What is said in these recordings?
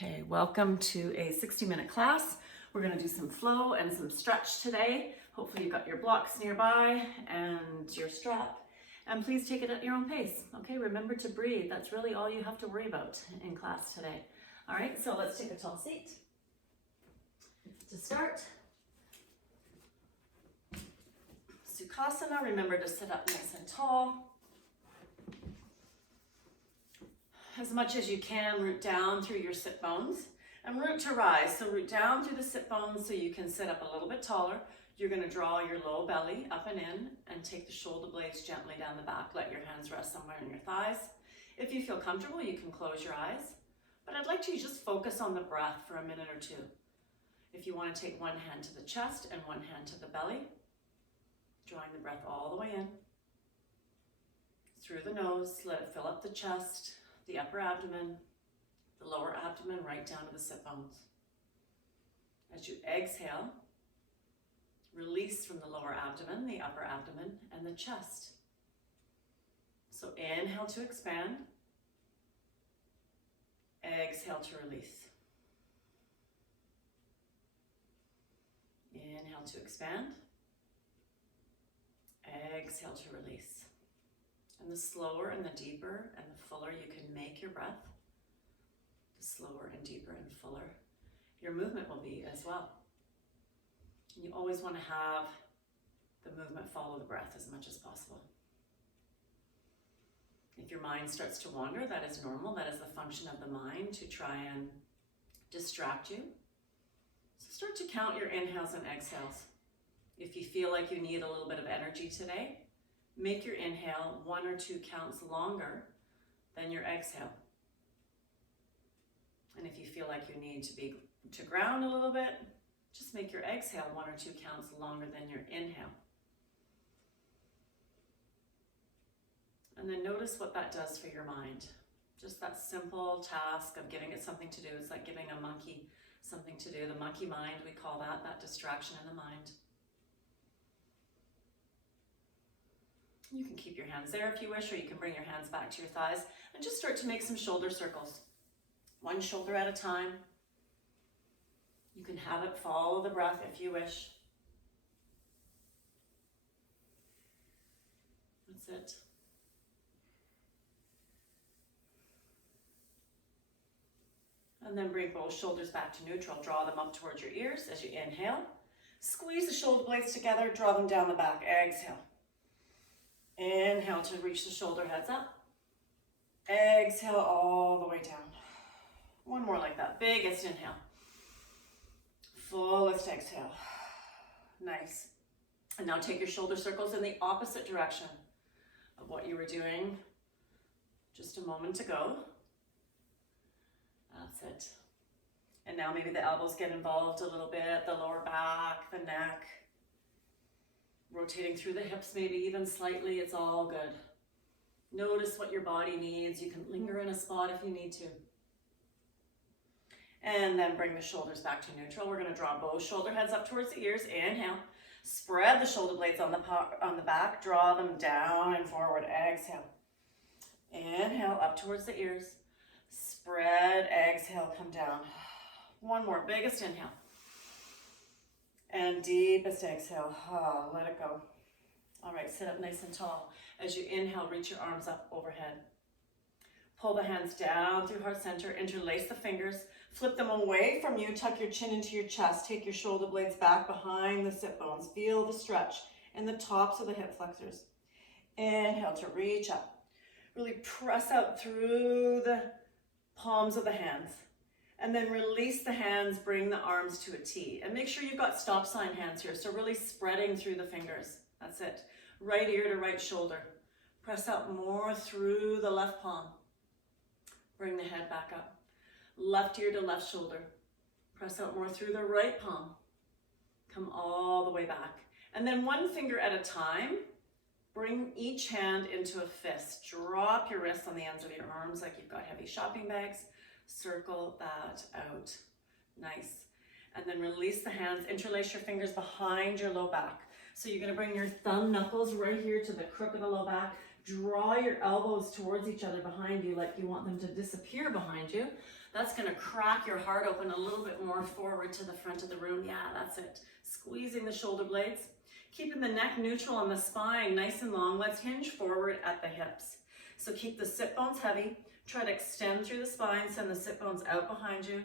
Okay, welcome to a 60-minute class. We're going to do some flow and some stretch today. Hopefully you've got your blocks nearby and your strap. And please take it at your own pace. Okay, remember to breathe. That's really all you have to worry about in class today. All right, so let's take a tall seat. To start, Sukhasana. Remember to sit up nice and tall. As much as you can, root down through your sit bones and root to rise. So root down through the sit bones so you can sit up a little bit taller. You're going to draw your low belly up and in and take the shoulder blades gently down the back. Let your hands rest somewhere in your thighs. If you feel comfortable, you can close your eyes. But I'd like you to just focus on the breath for a minute or two. If you want to take one hand to the chest and one hand to the belly, drawing the breath all the way in. Through the nose, let it fill up the chest, the upper abdomen, the lower abdomen, right down to the sit bones. As you exhale, release from the lower abdomen, the upper abdomen, and the chest. So inhale to expand, exhale to release. Inhale to expand, exhale to release. And the slower and the deeper and the fuller you can make your breath, the slower and deeper and fuller your movement will be as well. And you always want to have the movement follow the breath as much as possible. If your mind starts to wander, that is normal. That is the function of the mind to try and distract you. So start to count your inhales and exhales. If you feel like you need a little bit of energy today, make your inhale 1 or 2 counts longer than your exhale. And if you feel like you need to ground a little bit, just make your exhale 1 or 2 counts longer than your inhale. And then notice what that does for your mind. Just that simple task of giving it something to do. It's like giving a monkey something to do. The monkey mind, we call that distraction in the mind. You can keep your hands there if you wish, or you can bring your hands back to your thighs and just start to make some shoulder circles. One shoulder at a time. You can have it follow the breath if you wish. That's it. And then bring both shoulders back to neutral. Draw them up towards your ears as you inhale. Squeeze the shoulder blades together, draw them down the back. Exhale. Inhale to reach the shoulder heads up. Exhale all the way down. One more like that. Biggest inhale. Fullest exhale. Nice. And now take your shoulder circles in the opposite direction of what you were doing just a moment ago. That's it. And now maybe the elbows get involved a little bit, the lower back, the neck. Rotating through the hips, maybe even slightly, it's all good. Notice what your body needs. You can linger in a spot if you need to. And then bring the shoulders back to neutral. We're going to draw both shoulder heads up towards the ears. Inhale. Spread the shoulder blades on the back. Draw them down and forward. Exhale. Inhale, up towards the ears. Spread, exhale, come down. One more, biggest inhale. And deepest exhale, let it go. All right, sit up nice and tall. As you inhale, reach your arms up overhead. Pull the hands down through heart center, interlace the fingers, flip them away from you, tuck your chin into your chest, take your shoulder blades back behind the sit bones. Feel the stretch in the tops of the hip flexors. Inhale to reach up. Really press out through the palms of the hands. And then release the hands, bring the arms to a T. And make sure you've got stop sign hands here. So really spreading through the fingers. That's it. Right ear to right shoulder. Press out more through the left palm. Bring the head back up. Left ear to left shoulder. Press out more through the right palm. Come all the way back. And then one finger at a time, bring each hand into a fist. Drop your wrists on the ends of your arms like you've got heavy shopping bags. Circle that out. Nice. And then release the hands. Interlace your fingers behind your low back. So you're going to bring your thumb knuckles right here to the crook of the low back. Draw your elbows towards each other behind you like you want them to disappear behind you. That's gonna crack your heart open a little bit more forward to the front of the room. Yeah, that's it. Squeezing the shoulder blades. Keeping the neck neutral and the spine nice and long. Let's hinge forward at the hips. So keep the sit bones heavy. Try to extend through the spine, send the sit bones out behind you.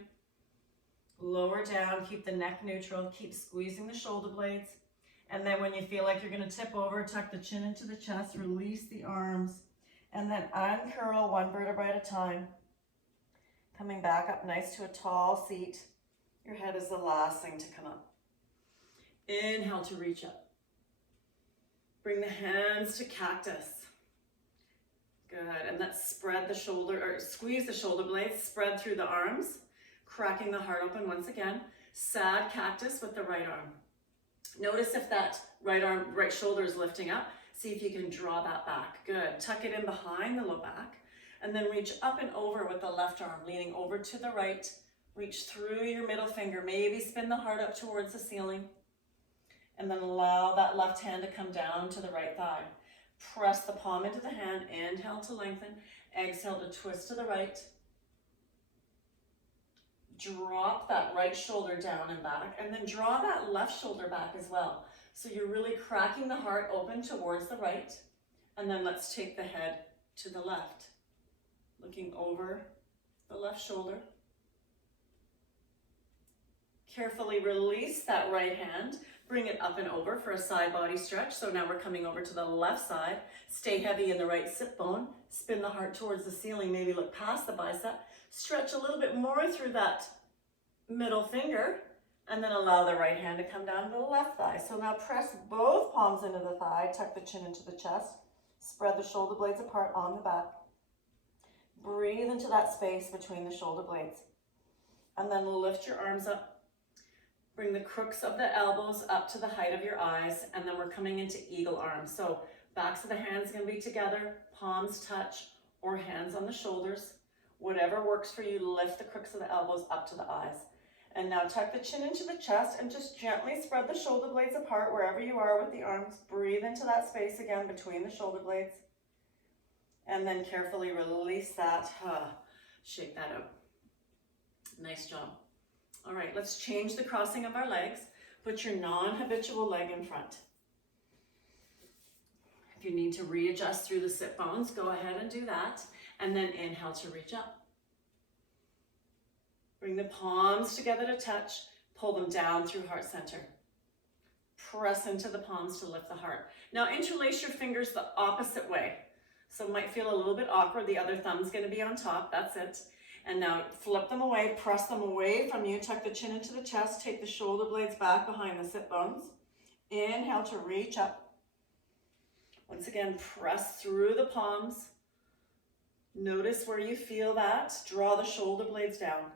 Lower down, keep the neck neutral, keep squeezing the shoulder blades. And then when you feel like you're gonna tip over, tuck the chin into the chest, release the arms, and then uncurl one vertebrae at a time. Coming back up nice to a tall seat. Your head is the last thing to come up. Inhale to reach up. Bring the hands to cactus. Good, and let's spread the shoulder, or squeeze the shoulder blades, spread through the arms, cracking the heart open once again. Sad cactus with the right arm. Notice if that right shoulder is lifting up. See if you can draw that back. Good, tuck it in behind the low back, and then reach up and over with the left arm, leaning over to the right. Reach through your middle finger, maybe spin the heart up towards the ceiling, and then allow that left hand to come down to the right thigh. Press the palm into the hand, inhale to lengthen, exhale to twist to the right. Drop that right shoulder down and back, and then draw that left shoulder back as well. So you're really cracking the heart open towards the right, and then let's take the head to the left. Looking over the left shoulder. Carefully release that right hand. Bring it up and over for a side body stretch. So now we're coming over to the left side. Stay heavy in the right sit bone. Spin the heart towards the ceiling. Maybe look past the bicep. Stretch a little bit more through that middle finger. And then allow the right hand to come down to the left thigh. So now press both palms into the thigh. Tuck the chin into the chest. Spread the shoulder blades apart on the back. Breathe into that space between the shoulder blades. And then lift your arms up. Bring the crooks of the elbows up to the height of your eyes, and then we're coming into eagle arms. So backs of the hands can be together, palms touch, or hands on the shoulders. Whatever works for you, lift the crooks of the elbows up to the eyes. And now tuck the chin into the chest and just gently spread the shoulder blades apart wherever you are with the arms. Breathe into that space again between the shoulder blades. And then carefully release that. Shake that out. Nice job. All right, let's change the crossing of our legs. Put your non-habitual leg in front. If you need to readjust through the sit bones, go ahead and do that. And then inhale to reach up. Bring the palms together to touch. Pull them down through heart center. Press into the palms to lift the heart. Now interlace your fingers the opposite way. So it might feel a little bit awkward. The other thumb's going to be on top. That's it. And now flip them away, press them away from you, tuck the chin into the chest, take the shoulder blades back behind the sit bones. Inhale to reach up. Once again, press through the palms. Notice where you feel that. Draw the shoulder blades down.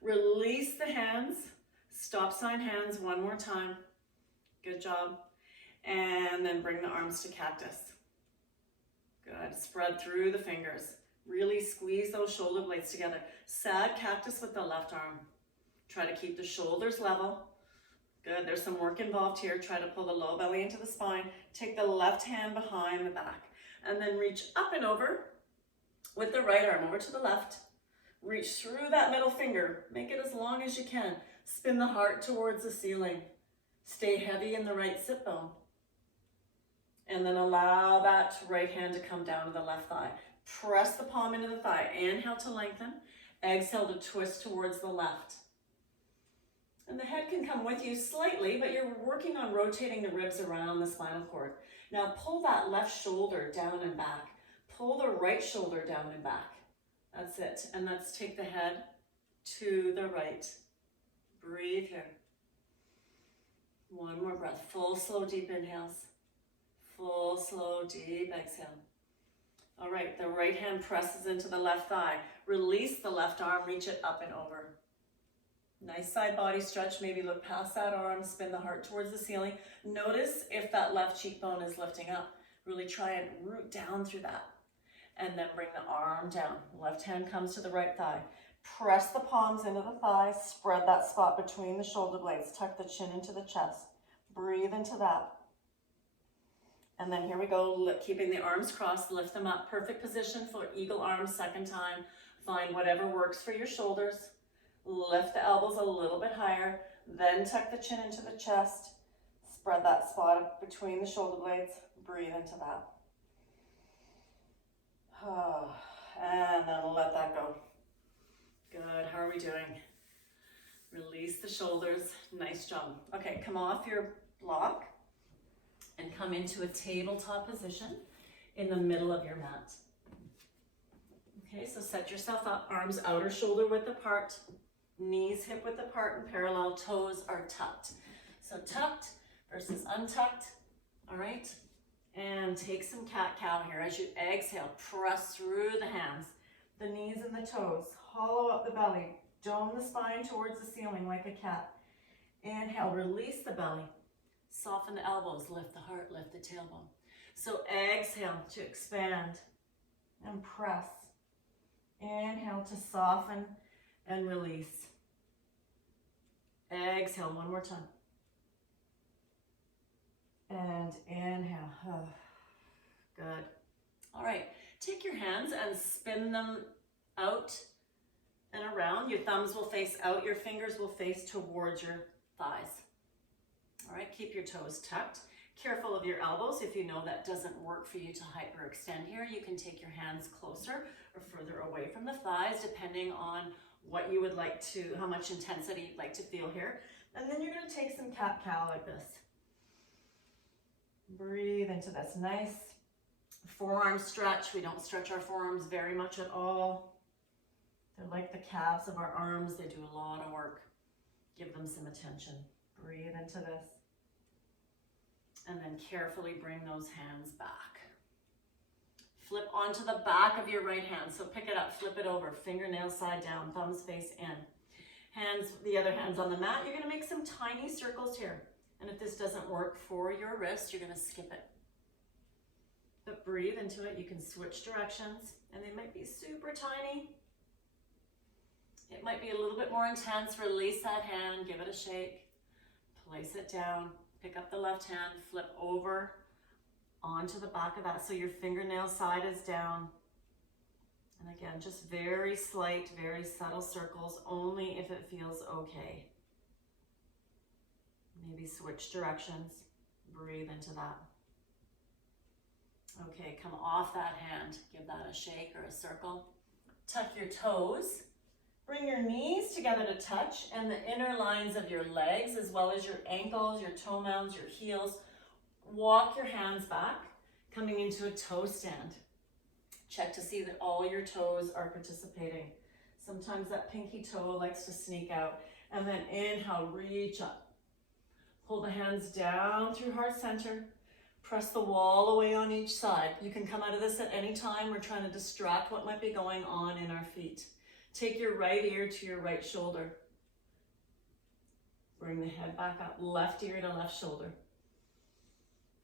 Release the hands, stop sign hands one more time. Good job. And then bring the arms to cactus. Good, spread through the fingers. Really squeeze those shoulder blades together. Sad cactus with the left arm. Try to keep the shoulders level. Good, there's some work involved here. Try to pull the low belly into the spine. Take the left hand behind the back. And then reach up and over with the right arm over to the left. Reach through that middle finger. Make it as long as you can. Spin the heart towards the ceiling. Stay heavy in the right sit bone. And then allow that right hand to come down to the left thigh. Press the palm into the thigh. Inhale to lengthen. Exhale to twist towards the left. And the head can come with you slightly, but you're working on rotating the ribs around the spinal cord. Now pull that left shoulder down and back. Pull the right shoulder down and back. That's it. And let's take the head to the right. Breathe here. One more breath. Full, slow, deep inhales. Full, slow, deep exhale. All right, the right hand presses into the left thigh. Release the left arm, reach it up and over. Nice side body stretch. Maybe look past that arm, spin the heart towards the ceiling. Notice if that left cheekbone is lifting up. Really try and root down through that. And then bring the arm down. Left hand comes to the right thigh. Press the palms into the thighs. Spread that spot between the shoulder blades. Tuck the chin into the chest. Breathe into that. And then here we go, keeping the arms crossed, lift them up. Perfect position for eagle arms, second time. Find whatever works for your shoulders. Lift the elbows a little bit higher, then tuck the chin into the chest. Spread that spot between the shoulder blades. Breathe into that. And then let that go. Good, how are we doing? Release the shoulders, nice job. Okay, come off your block and come into a tabletop position in the middle of your mat. Okay, so set yourself up, arms outer shoulder width apart, knees hip width apart and parallel, toes are tucked. So tucked versus untucked, all right? And take some cat-cow here. As you exhale, press through the hands, the knees and the toes, hollow up the belly, dome the spine towards the ceiling like a cat. Inhale, release the belly, soften the elbows, lift the heart, lift the tailbone. So exhale to expand and press. Inhale to soften and release. Exhale one more time. And inhale. Oh, good. All right, take your hands and spin them out and around. Your thumbs will face out, your fingers will face towards your thighs. All right, keep your toes tucked. Careful of your elbows. If you know that doesn't work for you to hyperextend here, you can take your hands closer or further away from the thighs, depending on what you would like to, how much intensity you'd like to feel here. And then you're gonna take some cat-cow like this. Breathe into this nice forearm stretch. We don't stretch our forearms very much at all. They're like the calves of our arms. They do a lot of work. Give them some attention. Breathe into this. And then carefully bring those hands back. Flip onto the back of your right hand. So pick it up, flip it over, fingernails side down, thumbs face in. Hands, the other hand's on the mat. You're gonna make some tiny circles here. And if this doesn't work for your wrist, you're gonna skip it. But breathe into it. You can switch directions and they might be super tiny. It might be a little bit more intense. Release that hand, give it a shake, place it down, pick up the left hand, flip over onto the back of that. So your fingernail side is down. And again, just very slight, very subtle circles, only if it feels okay. Maybe switch directions, breathe into that. Okay, come off that hand, give that a shake or a circle. Tuck your toes, bring your knees together to touch and the inner lines of your legs as well as your ankles, your toe mounds, your heels. Walk your hands back, coming into a toe stand. Check to see that all your toes are participating. Sometimes that pinky toe likes to sneak out. And then inhale, reach up. Pull the hands down through heart center. Press the wall away on each side. You can come out of this at any time. We're trying to distract what might be going on in our feet. Take your right ear to your right shoulder. Bring the head back up, left ear to left shoulder.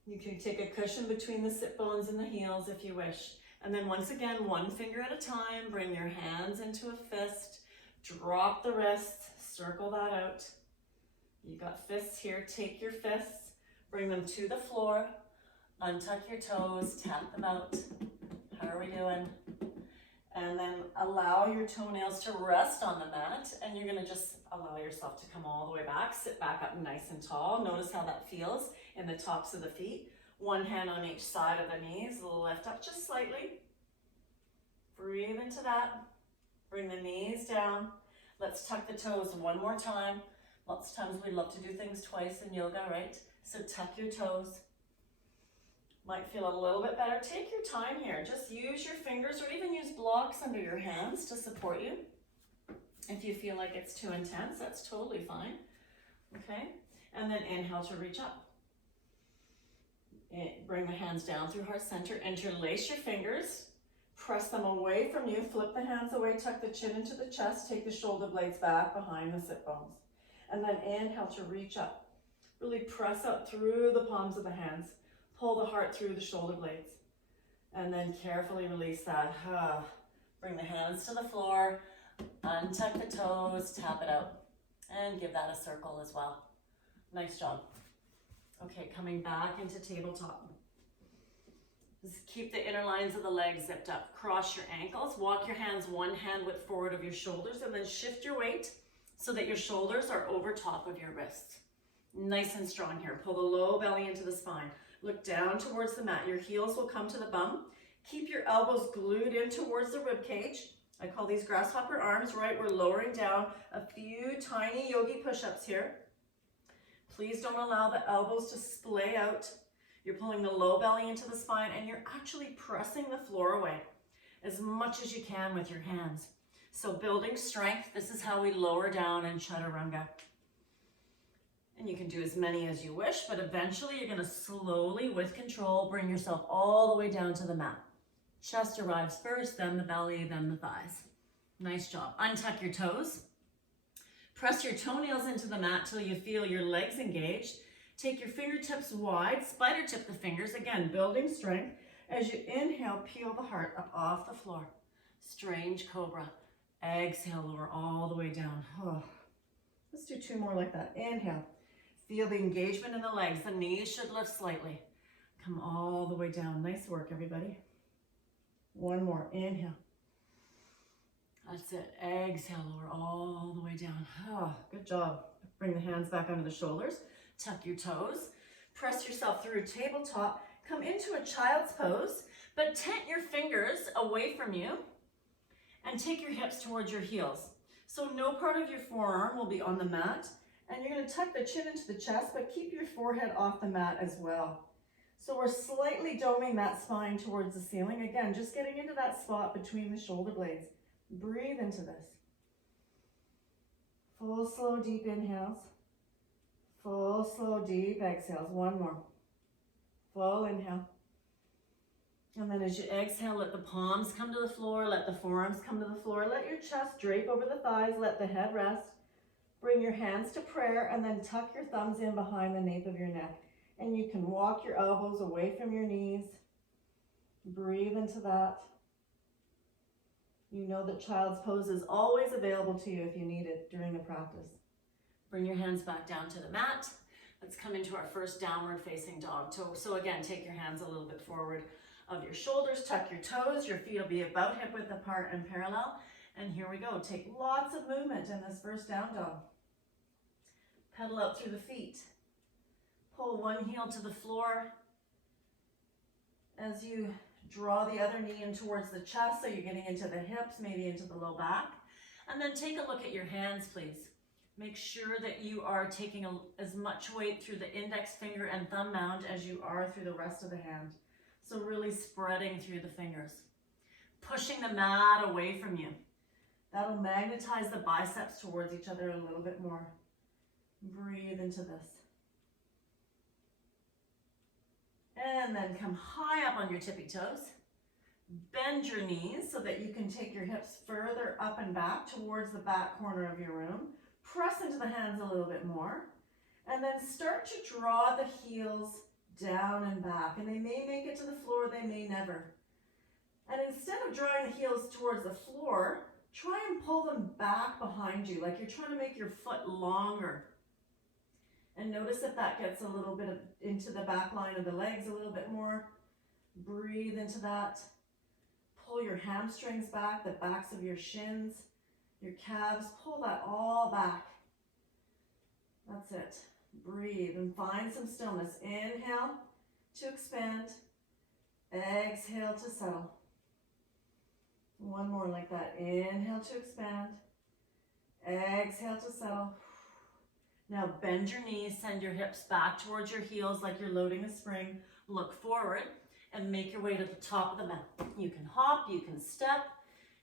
You can take a cushion between the sit bones and the heels if you wish. And then once again, one finger at a time, bring your hands into a fist, drop the wrist, circle that out. You got fists here, take your fists, bring them to the floor, untuck your toes, tap them out. How are we doing? And then allow your toenails to rest on the mat, and you're gonna just allow yourself to come all the way back, sit back up nice and tall. Notice how that feels in the tops of the feet. One hand on each side of the knees, lift up just slightly. Breathe into that. Bring the knees down. Let's tuck the toes one more time. Lots of times we love to do things twice in yoga, right? So tuck your toes. Might feel a little bit better. Take your time here. Just use your fingers or even use blocks under your hands to support you. If you feel like it's too intense, that's totally fine. Okay? And then inhale to reach up. Bring the hands down through heart center. Interlace your fingers. Press them away from you. Flip the hands away. Tuck the chin into the chest. Take the shoulder blades back behind the sit bones. And then inhale to reach up. Really press up through the palms of the hands. Pull the heart through the shoulder blades. And then carefully release that. Bring the hands to the floor. Untuck the toes. Tap it out. And give that a circle as well. Nice job. Okay, coming back into tabletop. Just keep the inner lines of the legs zipped up. Cross your ankles. Walk your hands one hand width forward of your shoulders, and then shift your weight so that your shoulders are over top of your wrists. Nice and strong here. Pull the low belly into the spine. Look down towards the mat. Your heels will come to the bum. Keep your elbows glued in towards the rib cage. I call these grasshopper arms, right? We're lowering down a few tiny yogi push-ups here. Please don't allow the elbows to splay out. You're pulling the low belly into the spine, and you're actually pressing the floor away as much as you can with your hands. So building strength, this is how we lower down in chaturanga. And you can do as many as you wish, but eventually you're gonna slowly, with control, bring yourself all the way down to the mat. Chest arrives first, then the belly, then the thighs. Nice job. Untuck your toes. Press your toenails into the mat till you feel your legs engaged. Take your fingertips wide, spider tip the fingers, again, building strength. As you inhale, peel the heart up off the floor. Strange cobra. Exhale, lower all the way down. Oh. Let's do 2 more like that. Inhale. Feel the engagement in the legs. The knees should lift slightly. Come all the way down. Nice work, everybody. 1 more. Inhale. That's it. Exhale, lower all the way down. Oh, good job. Bring the hands back under the shoulders. Tuck your toes. Press yourself through tabletop. Come into a child's pose, but tent your fingers away from you and take your hips towards your heels. So no part of your forearm will be on the mat, and you're going to tuck the chin into the chest, but keep your forehead off the mat as well. So we're slightly doming that spine towards the ceiling. Again, just getting into that spot between the shoulder blades. Breathe into this. Full, slow, deep inhales. Full, slow, deep exhales. 1 more. Full inhale. And then as you exhale, let the palms come to the floor. Let the forearms come to the floor. Let your chest drape over the thighs. Let the head rest. Bring your hands to prayer, and then tuck your thumbs in behind the nape of your neck. And you can walk your elbows away from your knees. Breathe into that. You know that child's pose is always available to you if you need it during the practice. Bring your hands back down to the mat. Let's come into our first downward facing dog. So again, take your hands a little bit forward of your shoulders, tuck your toes. Your feet will be about hip width apart and parallel. And here we go. Take lots of movement in this first down dog. Pedal out through the feet. Pull one heel to the floor as you draw the other knee in towards the chest, so you're getting into the hips, maybe into the low back. And then take a look at your hands, please. Make sure that you are taking as much weight through the index finger and thumb mound as you are through the rest of the hand. So really spreading through the fingers. Pushing the mat away from you. That'll magnetize the biceps towards each other a little bit more. Breathe into this. And then come high up on your tippy toes. Bend your knees so that you can take your hips further up and back towards the back corner of your room. Press into the hands a little bit more. And then start to draw the heels down and back. And they may make it to the floor, they may never. And instead of drawing the heels towards the floor, try and pull them back behind you, like you're trying to make your foot longer. And notice if that gets a little bit into the back line of the legs a little bit more. Breathe into that. Pull your hamstrings back, the backs of your shins, your calves. Pull that all back. That's it. Breathe and find some stillness. Inhale to expand. Exhale to settle. One more like that. Inhale to expand. Exhale to settle. Now bend your knees, send your hips back towards your heels like you're loading a spring. Look forward and make your way to the top of the mat. You can hop, you can step,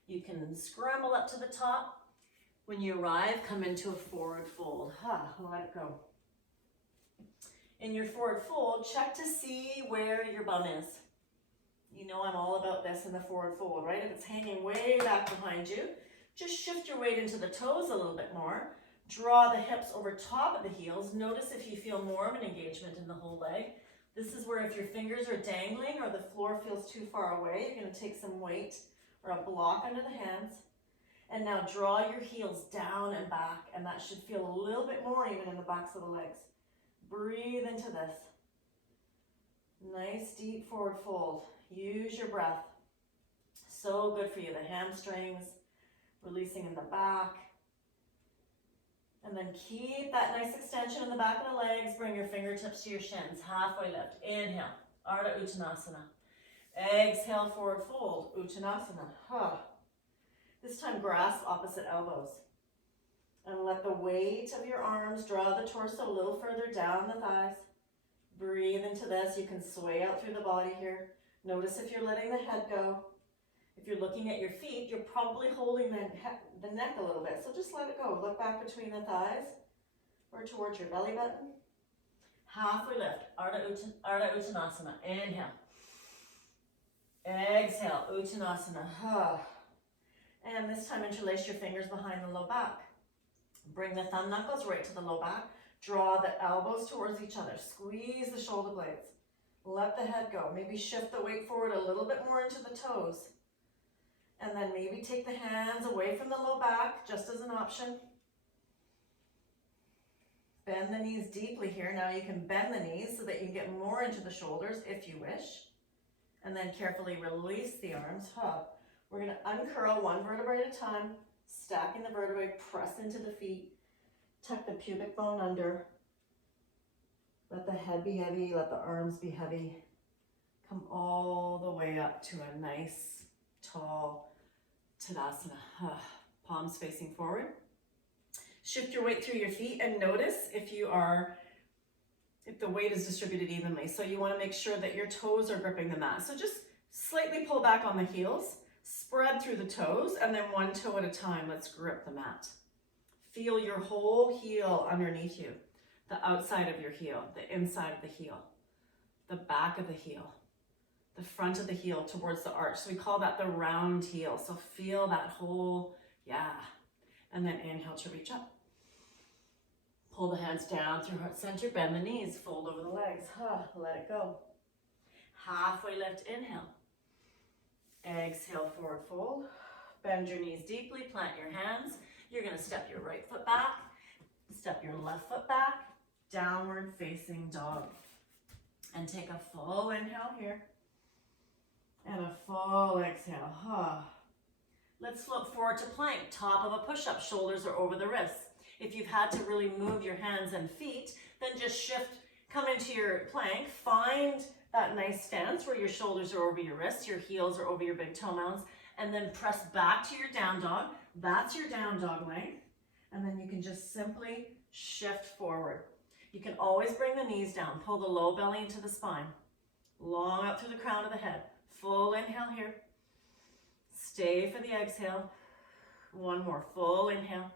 you can scramble up to the top. When you arrive, come into a forward fold. Let it go. In your forward fold, check to see where your bum is. You know I'm all about this in the forward fold, right? If it's hanging way back behind you, just shift your weight into the toes a little bit more. Draw the hips over top of the heels. Notice if you feel more of an engagement in the whole leg. This is where if your fingers are dangling or the floor feels too far away, you're going to take some weight or a block under the hands. And now draw your heels down and back, and that should feel a little bit more even in the backs of the legs. Breathe into this. Nice deep forward fold. Use your breath. So good for you. The hamstrings, releasing in the back. And then keep that nice extension in the back of the legs. Bring your fingertips to your shins. Halfway lift. Inhale. Ardha Uttanasana. Exhale, forward fold. Uttanasana. This time grasp opposite elbows. And let the weight of your arms draw the torso a little further down the thighs. Breathe into this. You can sway out through the body here. Notice if you're letting the head go. If you're looking at your feet, you're probably holding the neck a little bit. So just let it go. Look back between the thighs or towards your belly button. Halfway lift. Ardha Uttanasana. Inhale. Exhale. Uttanasana. And this time interlace your fingers behind the low back. Bring the thumb knuckles right to the low back. Draw the elbows towards each other. Squeeze the shoulder blades. Let the head go. Maybe shift the weight forward a little bit more into the toes. And then maybe take the hands away from the low back, just as an option. Bend the knees deeply here. Now you can bend the knees so that you can get more into the shoulders if you wish. And then carefully release the arms. We're going to uncurl one vertebrae at a time, stacking the vertebrae, press into the feet, tuck the pubic bone under. Let the head be heavy, let the arms be heavy. Come all the way up to a nice, tall Tadasana. Palms facing forward. Shift your weight through your feet and notice if the weight is distributed evenly. So you want to make sure that your toes are gripping the mat. So just slightly pull back on the heels, spread through the toes, and then one toe at a time, let's grip the mat. Feel your whole heel underneath you. The outside of your heel, the inside of the heel, the back of the heel, the front of the heel towards the arch. So we call that the round heel. So feel that whole, and then inhale to reach up. Pull the hands down through heart center, bend the knees, fold over the legs. Let it go. Halfway lift, inhale. Exhale, forward fold. Bend your knees deeply, plant your hands. You're gonna step your right foot back, step your left foot back, downward facing dog. And take a full inhale here and a full exhale. Let's flip forward to plank, top of a push-up, shoulders are over the wrists. If you've had to really move your hands and feet, then just shift, come into your plank, find that nice stance where your shoulders are over your wrists, your heels are over your big toe mounds, and then press back to your down dog. That's your down dog length. And then you can just simply shift forward. You can always bring the knees down, pull the low belly into the spine, long up through the crown of the head. Full inhale here. Stay for the exhale. One more full inhale.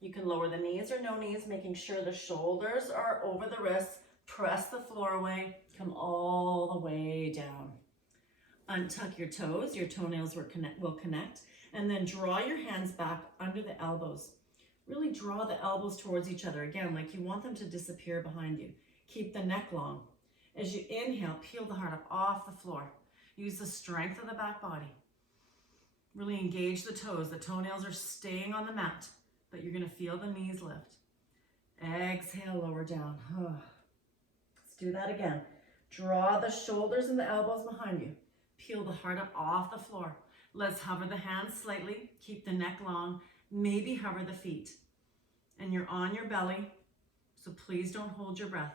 You can lower the knees or no knees, making sure the shoulders are over the wrists. Press the floor away. Come all the way down. Untuck your toes. Your toenails will connect. And then draw your hands back under the elbows. Really draw the elbows towards each other. Again, like you want them to disappear behind you. Keep the neck long. As you inhale, peel the heart up off the floor. Use the strength of the back body. Really engage the toes. The toenails are staying on the mat, but you're gonna feel the knees lift. Exhale, lower down. Let's do that again. Draw the shoulders and the elbows behind you. Peel the heart up off the floor. Let's hover the hands slightly. Keep the neck long. Maybe hover the feet. And you're on your belly, so please don't hold your breath.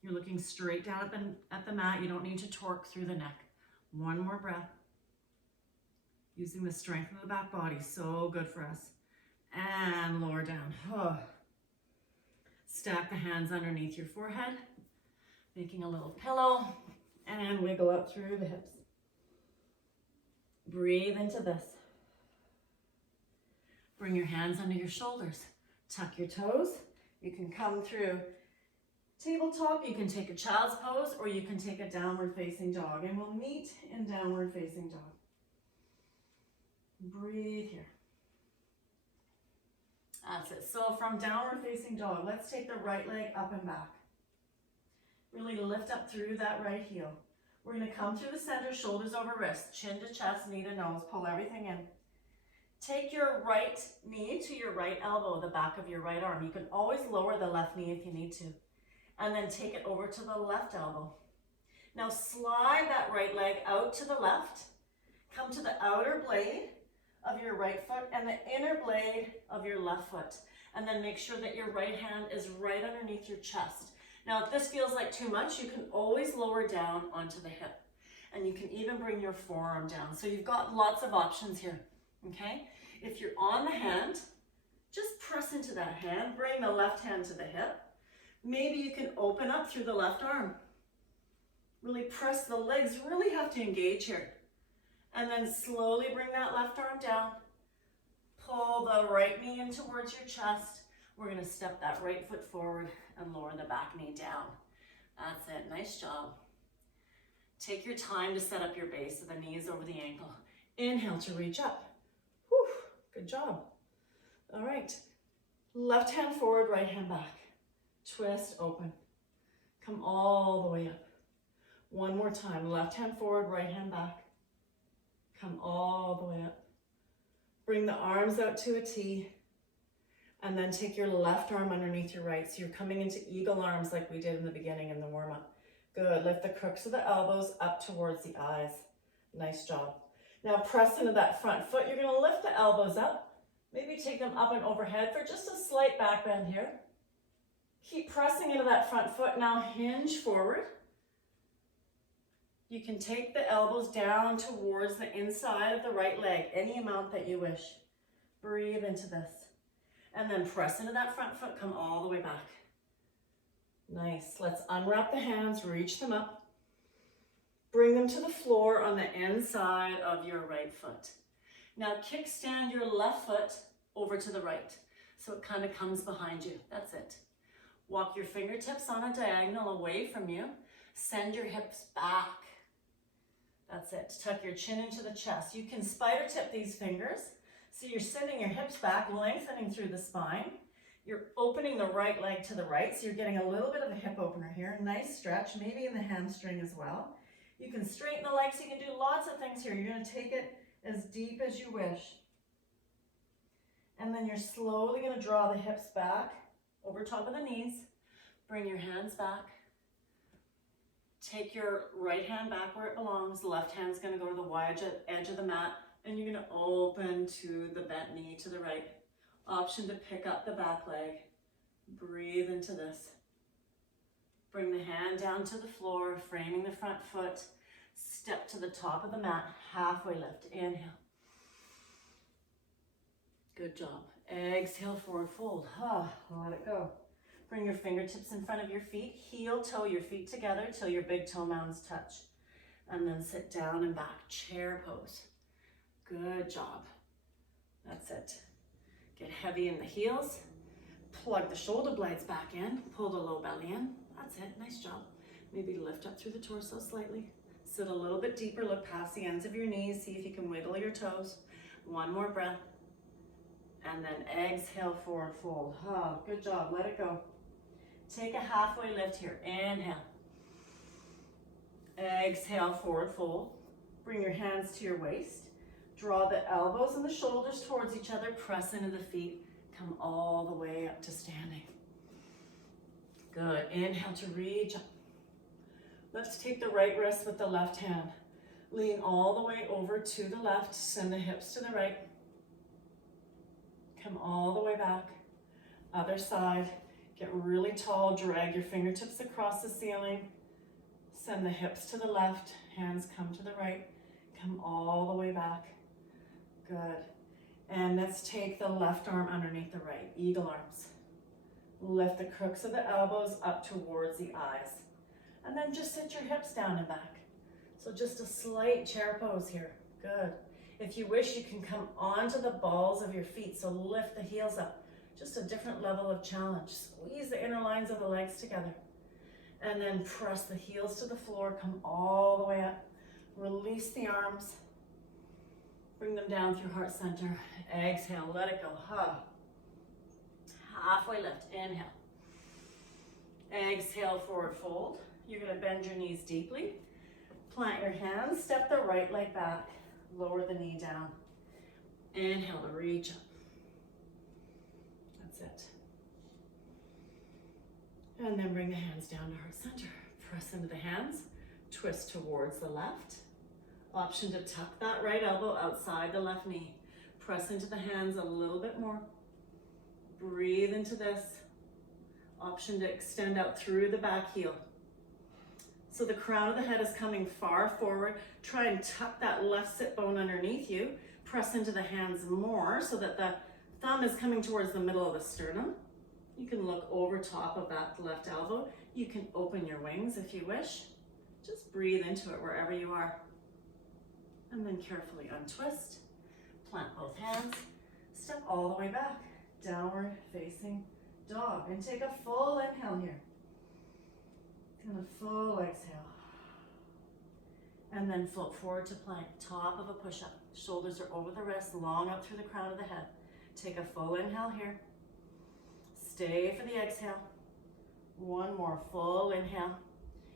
You're looking straight down at the mat. You don't need to torque through the neck. One more breath. Using the strength of the back body, so good for us. And lower down. Stack the hands underneath your forehead, making a little pillow, and wiggle up through the hips. Breathe into this. Bring your hands under your shoulders. Tuck your toes. You can come through tabletop, you can take a child's pose, or you can take a downward facing dog, and we'll meet in downward facing dog. Breathe here. That's it. So from downward facing dog, let's take the right leg up and back. Really lift up through that right heel. We're going to come through the center, shoulders over wrists, chin to chest, knee to nose, pull everything in. Take your right knee to your right elbow, the back of your right arm. You can always lower the left knee if you need to. And then take it over to the left elbow. Now slide that right leg out to the left. Come to the outer blade of your right foot and the inner blade of your left foot. And then make sure that your right hand is right underneath your chest. Now, if this feels like too much, you can always lower down onto the hip. And you can even bring your forearm down. So you've got lots of options here, okay? If you're on the hand, just press into that hand. Bring the left hand to the hip. Maybe you can open up through the left arm. Really press the legs, really have to engage here. And then slowly bring that left arm down. Pull the right knee in towards your chest. We're gonna step that right foot forward and lower the back knee down. That's it, nice job. Take your time to set up your base of the knees over the ankle. Inhale to reach up. Whew, good job. All right, left hand forward, right hand back. Twist, open. Come all the way up. One more time, left hand forward, right hand back. Come all the way up. Bring the arms out to a T. And then take your left arm underneath your right. So you're coming into eagle arms like we did in the beginning in the warm-up. Good, lift the crooks of the elbows up towards the eyes. Nice job. Now press into that front foot. You're gonna lift the elbows up. Maybe take them up and overhead for just a slight back bend here. Keep pressing into that front foot. Now hinge forward. You can take the elbows down towards the inside of the right leg, any amount that you wish. Breathe into this. And then press into that front foot, come all the way back. Nice, let's unwrap the hands, reach them up. Bring them to the floor on the inside of your right foot. Now kickstand your left foot over to the right. So it kind of comes behind you, that's it. Walk your fingertips on a diagonal away from you. Send your hips back. That's it, tuck your chin into the chest. You can spider tip these fingers. So you're sending your hips back, lengthening through the spine. You're opening the right leg to the right, so you're getting a little bit of a hip opener here. Nice stretch, maybe in the hamstring as well. You can straighten the legs, you can do lots of things here. You're gonna take it as deep as you wish. And then you're slowly gonna draw the hips back over top of the knees. Bring your hands back. Take your right hand back where it belongs. The left hand's gonna go to the wide edge of the mat. And you're gonna open to the bent knee to the right. Option to pick up the back leg. Breathe into this. Bring the hand down to the floor, framing the front foot. Step to the top of the mat, halfway lift. Inhale. Good job. Exhale, forward fold. Let it go. Bring your fingertips in front of your feet. Heel toe your feet together till your big toe mounds touch. And then sit down and back, chair pose. Good job. That's it. Get heavy in the heels. Plug the shoulder blades back in. Pull the low belly in. That's it. Nice job. Maybe lift up through the torso slightly. Sit a little bit deeper. Look past the ends of your knees. See if you can wiggle your toes. One more breath. And then exhale, forward fold. Good job. Let it go. Take a halfway lift here. Inhale. Exhale, forward fold. Bring your hands to your waist. Draw the elbows and the shoulders towards each other. Press into the feet. Come all the way up to standing. Good. Inhale to reach up. Let's take the right wrist with the left hand. Lean all the way over to the left. Send the hips to the right. Come all the way back. Other side. Get really tall. Drag your fingertips across the ceiling. Send the hips to the left. Hands come to the right. Come all the way back. Good. And let's take the left arm underneath the right. Eagle arms. Lift the crooks of the elbows up towards the eyes. And then just sit your hips down and back. So just a slight chair pose here. Good. If you wish, you can come onto the balls of your feet. So lift the heels up. Just a different level of challenge. Squeeze the inner lines of the legs together. And then press the heels to the floor. Come all the way up. Release the arms. Bring them down through heart center. Exhale, let it go. Halfway lift, inhale. Exhale, forward fold. You're gonna bend your knees deeply. Plant your hands, step the right leg back. Lower the knee down. Inhale to reach up. That's it. And then bring the hands down to heart center. Press into the hands. twist towards the left. Option to tuck that right elbow outside the left knee. Press into the hands a little bit more. Breathe into this. Option to extend out through the back heel. So the crown of the head is coming far forward. Try and tuck that left sit bone underneath you. Press into the hands more so that the thumb is coming towards the middle of the sternum. You can look over top of that left elbow. You can open your wings if you wish. Just breathe into it wherever you are. And then carefully untwist. Plant both hands. Step all the way back. Downward facing dog. And take a full inhale here. And a full exhale. And then float forward to plank, top of a push-up. Shoulders are over the wrists, long up through the crown of the head. Take a full inhale here. Stay for the exhale. One more full inhale.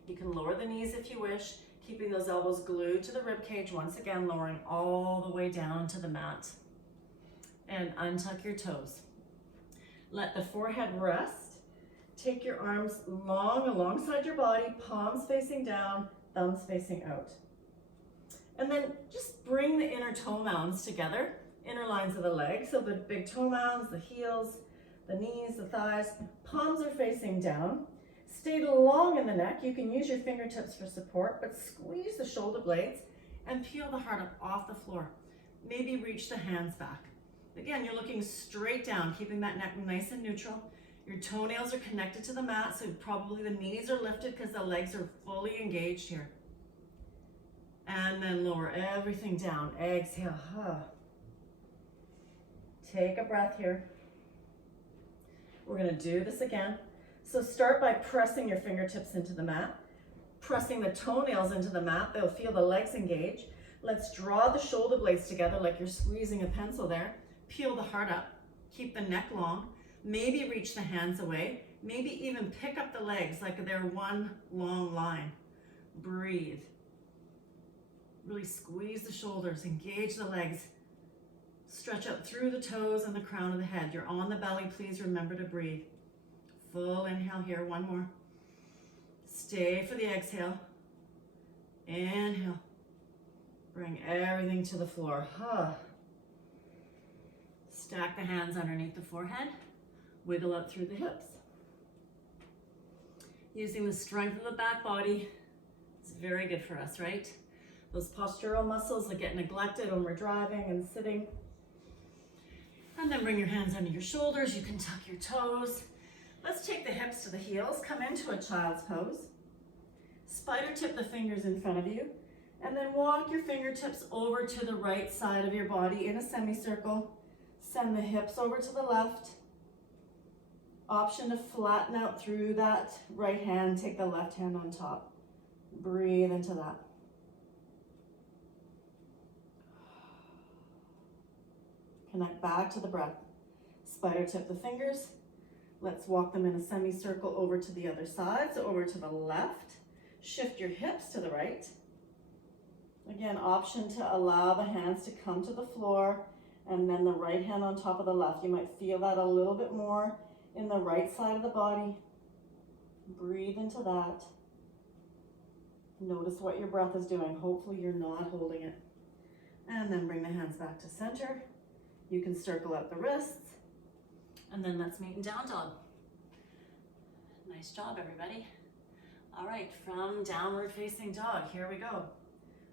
You can lower the knees if you wish, keeping those elbows glued to the rib cage. Once again, lowering all the way down to the mat. And untuck your toes. Let the forehead rest. Take your arms long alongside your body, palms facing down, thumbs facing out. And then just bring the inner toe mounds together, inner lines of the legs. So the big toe mounds, the heels, the knees, the thighs, palms are facing down. Stay long in the neck. You can use your fingertips for support, but squeeze the shoulder blades and peel the heart up off the floor. Maybe reach the hands back. Again, you're looking straight down, keeping that neck nice and neutral. Your toenails are connected to the mat, so probably the knees are lifted because the legs are fully engaged here. And then lower everything down. Exhale. Take a breath here. We're going to do this again. So start by pressing your fingertips into the mat, pressing the toenails into the mat. They'll feel the legs engage. Let's draw the shoulder blades together like you're squeezing a pencil there. Peel the heart up. Keep the neck long. Maybe reach the hands away. Maybe even pick up the legs like they're one long line. Breathe. Really squeeze the shoulders, engage the legs. Stretch out through the toes and the crown of the head. You're on the belly, please remember to breathe. Full inhale here, one more. Stay for the exhale. Inhale. Bring everything to the floor. Stack the hands underneath the forehead. Wiggle up through the hips. Using the strength of the back body, it's very good for us, right? Those postural muscles that get neglected when we're driving and sitting. And then bring your hands under your shoulders. You can tuck your toes. Let's take the hips to the heels. Come into a child's pose. Spider tip the fingers in front of you. And then walk your fingertips over to the right side of your body in a semicircle. Send the hips over to the left. Option to flatten out through that right hand. Take the left hand on top. Breathe into that. Connect back to the breath. Spider tip the fingers. Let's walk them in a semicircle over to the other side. So over to the left. Shift your hips to the right. Again, option to allow the hands to come to the floor and then the right hand on top of the left. You might feel that a little bit more in the right side of the body. Breathe into that. Notice what your breath is doing. Hopefully you're not holding it. And then bring the hands back to center. You can circle out the wrists. And then let's meet in down dog. Nice job, everybody. All right, from downward facing dog, here we go.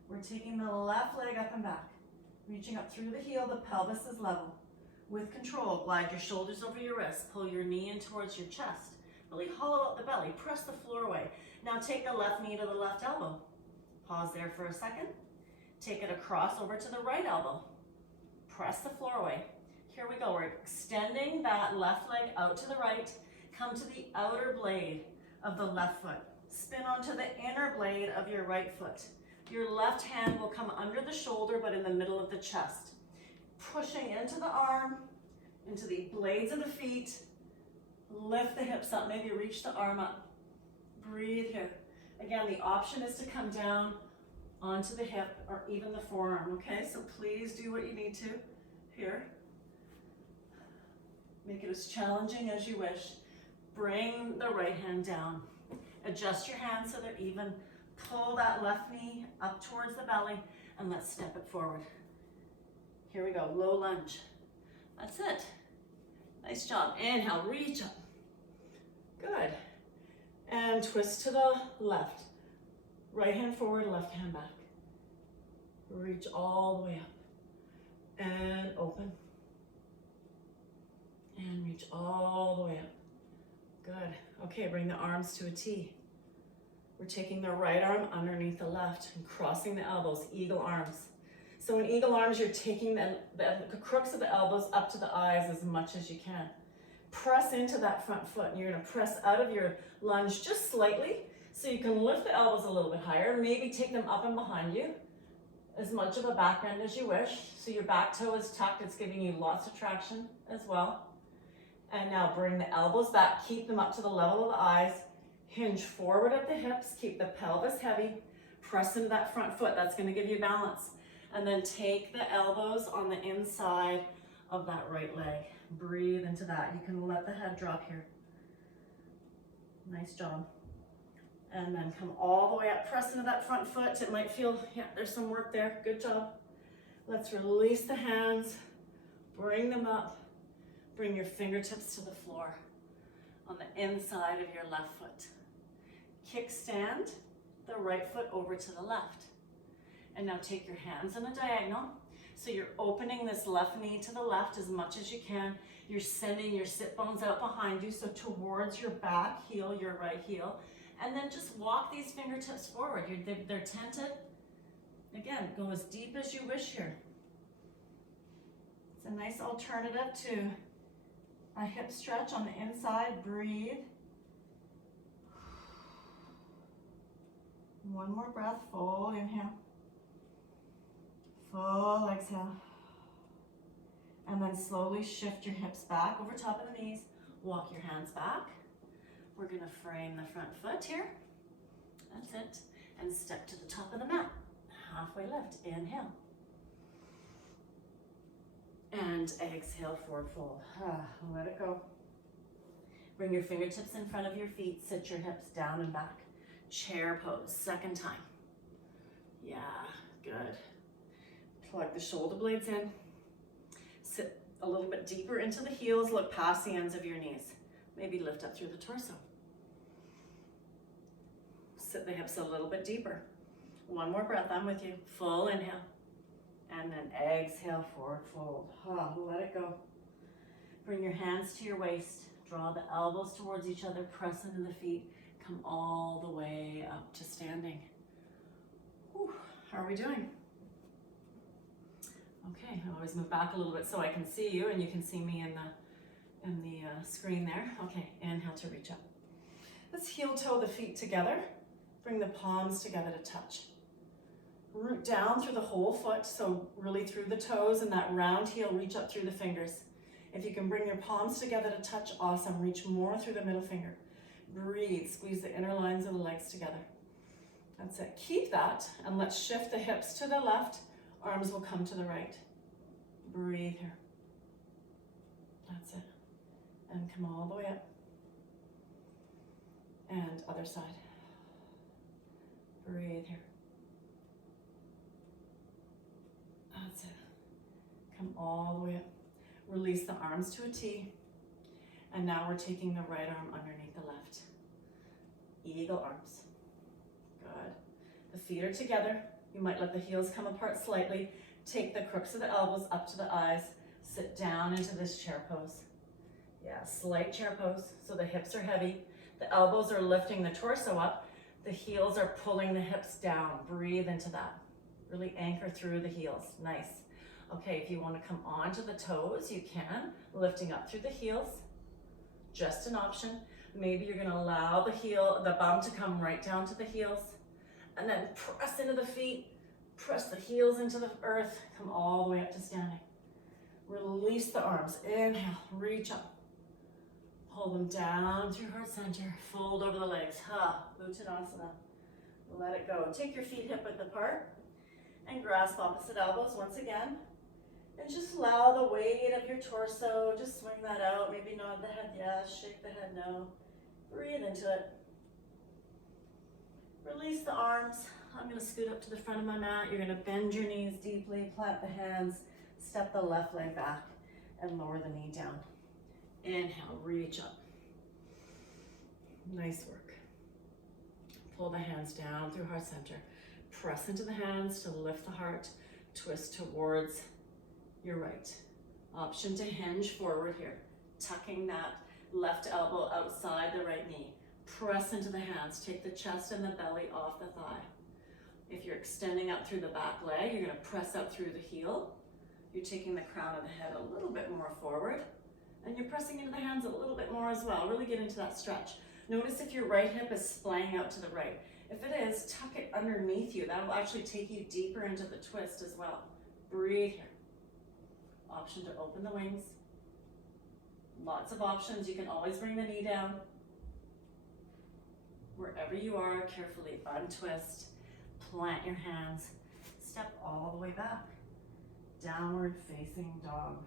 We're taking the left leg up and back. Reaching up through the heel, the pelvis is level. With control, glide your shoulders over your wrists. Pull your knee in towards your chest. Really hollow out the belly. Press the floor away. Now take the left knee to the left elbow. Pause there for a second. Take it across over to the right elbow. Press the floor away. Here we go. We're extending that left leg out to the right. Come to the outer blade of the left foot. Spin onto the inner blade of your right foot. Your left hand will come under the shoulder, but in the middle of the chest. Pushing into the arm, into the blades of the feet. Lift the hips up, maybe reach the arm up. Breathe here. Again, the option is to come down onto the hip or even the forearm, okay? So please do what you need to here. Make it as challenging as you wish. Bring the right hand down. Adjust your hands so they're even. Pull that left knee up towards the belly and let's step it forward. Here we go, low lunge. That's it. Nice job. Inhale, reach up. Good. And twist to the left. Right hand forward, left hand back. Reach all the way up. And open. And reach all the way up. Good. Okay, bring the arms to a T. We're taking the right arm underneath the left and crossing the elbows, eagle arms. So in eagle arms, you're taking the crooks of the elbows up to the eyes as much as you can. Press into that front foot, and you're gonna press out of your lunge just slightly, so you can lift the elbows a little bit higher, maybe take them up and behind you, as much of a back bend as you wish. So your back toe is tucked, it's giving you lots of traction as well. And now bring the elbows back, keep them up to the level of the eyes, hinge forward at the hips, keep the pelvis heavy, press into that front foot, that's gonna give you balance. And then take the elbows on the inside of that right leg. Breathe into that. You can let the head drop here. Nice job. And then come all the way up, press into that front foot. It might feel, yeah, there's some work there. Good job. Let's release the hands, bring them up, bring your fingertips to the floor on the inside of your left foot. Kickstand the right foot over to the left. And now take your hands in a diagonal. So you're opening this left knee to the left as much as you can. You're sending your sit bones out behind you, so towards your back heel, your right heel. And then just walk these fingertips forward. They're tented. Again, go as deep as you wish here. It's a nice alternative to a hip stretch on the inside. Breathe. One more breath, full inhale. Full exhale. And then slowly shift your hips back over top of the knees. Walk your hands back. We're gonna frame the front foot here. That's it. And step to the top of the mat. Halfway lift, inhale. And exhale, forward fold. Let it go. Bring your fingertips in front of your feet. Sit your hips down and back. Chair pose, second time. Yeah, good. Plug the shoulder blades in. Sit a little bit deeper into the heels. Look past the ends of your knees. Maybe lift up through the torso. Sit the hips a little bit deeper. One more breath, I'm with you. Full inhale. And then exhale, forward fold. Let it go. Bring your hands to your waist. Draw the elbows towards each other. Press into the feet. Come all the way up to standing. Whew. How are we doing? Okay, I'll always move back a little bit so I can see you and you can see me in the screen there. Okay, inhale to reach up. Let's heel toe the feet together. Bring the palms together to touch. Root down through the whole foot, so really through the toes, and that round heel, reach up through the fingers. If you can bring your palms together to touch, awesome. Reach more through the middle finger. Breathe, squeeze the inner lines of the legs together. That's it. Keep that, and let's shift the hips to the left. Arms will come to the right. Breathe here. That's it. And come all the way up. And other side. Breathe here. That's it. Come all the way up. Release the arms to a T. And now we're taking the right arm underneath the left. Eagle arms. Good. The feet are together. You might let the heels come apart slightly. Take the crooks of the elbows up to the eyes. Sit down into this chair pose. Yeah, slight chair pose. So the hips are heavy. The elbows are lifting the torso up. The heels are pulling the hips down. Breathe into that. Really anchor through the heels. Nice. Okay, if you want to come onto the toes, you can. Lifting up through the heels. Just an option. Maybe you're going to allow the bum to come right down to the heels. And then press into the feet. Press the heels into the earth. Come all the way up to standing. Release the arms. Inhale, reach up. Pull them down through heart center. Fold over the legs. Uttanasana. Let it go. Take your feet hip width apart and grasp opposite elbows once again. And just allow the weight of your torso. Just swing that out. Maybe nod the head yes, shake the head no. Breathe into it. Release the arms. I'm going to scoot up to the front of my mat. You're going to bend your knees deeply, plant the hands, step the left leg back, and lower the knee down. Inhale, reach up. Nice work. Pull the hands down through heart center. Press into the hands to lift the heart. Twist towards your right. Option to hinge forward here. Tucking that left elbow outside the right knee. Press into the hands. Take the chest and the belly off the thigh. If you're extending up through the back leg, you're going to press up through the heel. You're taking the crown of the head a little bit more forward. And you're pressing into the hands a little bit more as well. Really get into that stretch. Notice if your right hip is splaying out to the right. If it is, tuck it underneath you. That will actually take you deeper into the twist as well. Breathe here. Option to open the wings. Lots of options. You can always bring the knee down. Wherever you are, carefully untwist. Plant your hands. Step all the way back. Downward facing dog.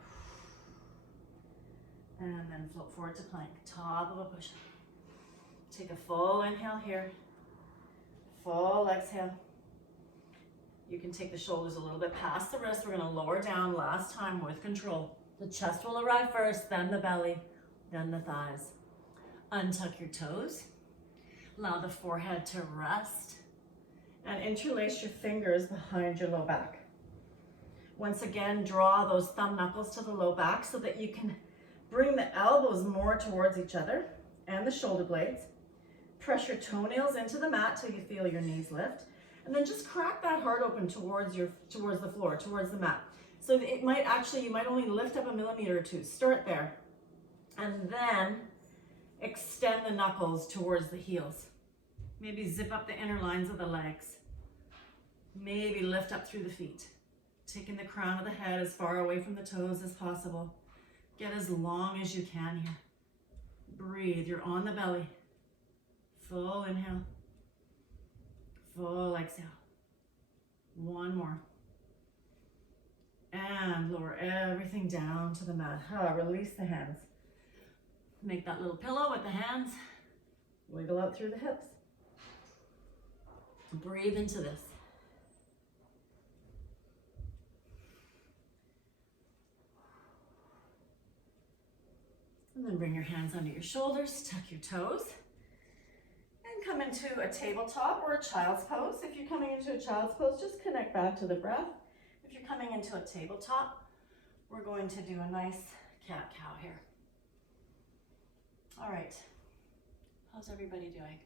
And then float forward to plank. Top of a push-up. Take a full inhale here. Full exhale. You can take the shoulders a little bit past the wrist. We're going to lower down last time with control. The chest will arrive first, then the belly, then the thighs. Untuck your toes. Allow the forehead to rest. And interlace your fingers behind your low back. Once again, draw those thumb knuckles to the low back so that you can bring the elbows more towards each other and the shoulder blades. Press your toenails into the mat till you feel your knees lift. And then just crack that heart open towards the floor, towards the mat. So it might actually, you might only lift up a millimeter or two. Start there. And then extend the knuckles towards the heels. Maybe zip up the inner lines of the legs. Maybe lift up through the feet. Taking the crown of the head as far away from the toes as possible. Get as long as you can here. Breathe, you're on the belly. Full inhale. Full exhale. One more. And lower everything down to the mat. Release the hands. Make that little pillow with the hands. Wiggle out through the hips. Breathe into this. And then bring your hands under your shoulders, tuck your toes, and come into a tabletop or a child's pose. If you're coming into a child's pose, just connect back to the breath. If you're coming into a tabletop, we're going to do a nice cat-cow here. All right, how's everybody doing?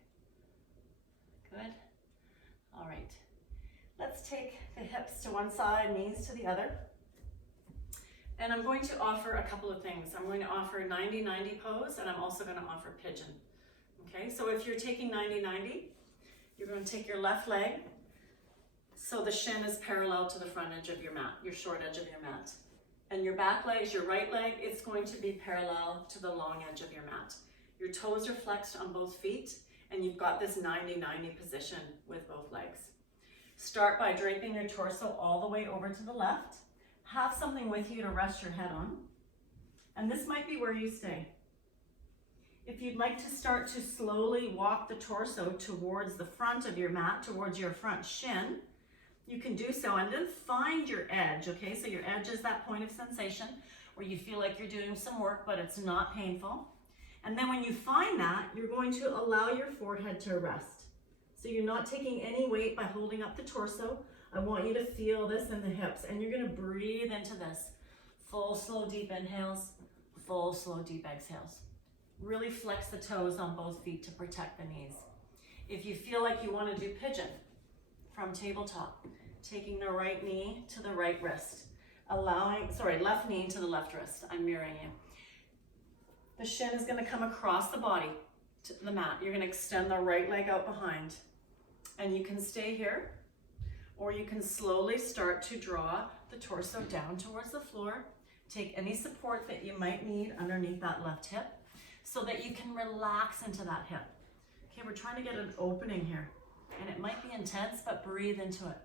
Good? All right, let's take the hips to one side, knees to the other. And I'm going to offer a couple of things. I'm going to offer 90-90 pose, and I'm also going to offer pigeon. Okay, so if you're taking 90-90, you're going to take your left leg, so the shin is parallel to the front edge of your mat, your short edge of your mat. And your back leg, your right leg, it's going to be parallel to the long edge of your mat. Your toes are flexed on both feet, and you've got this 90-90 position with both legs. Start by draping your torso all the way over to the left. Have something with you to rest your head on. And this might be where you stay. If you'd like to start to slowly walk the torso towards the front of your mat, towards your front shin, you can do so, and then find your edge, okay? So your edge is that point of sensation where you feel like you're doing some work, but it's not painful. And then when you find that, you're going to allow your forehead to rest. So you're not taking any weight by holding up the torso. I want you to feel this in the hips, and you're gonna breathe into this. Full, slow, deep inhales, full, slow, deep exhales. Really flex the toes on both feet to protect the knees. If you feel like you wanna do pigeon from tabletop, taking the right knee to the right wrist, left knee to the left wrist. I'm mirroring you. The shin is gonna come across the body to the mat. You're gonna extend the right leg out behind, and you can stay here, or you can slowly start to draw the torso down towards the floor. Take any support that you might need underneath that left hip so that you can relax into that hip. Okay, we're trying to get an opening here, and it might be intense, but breathe into it.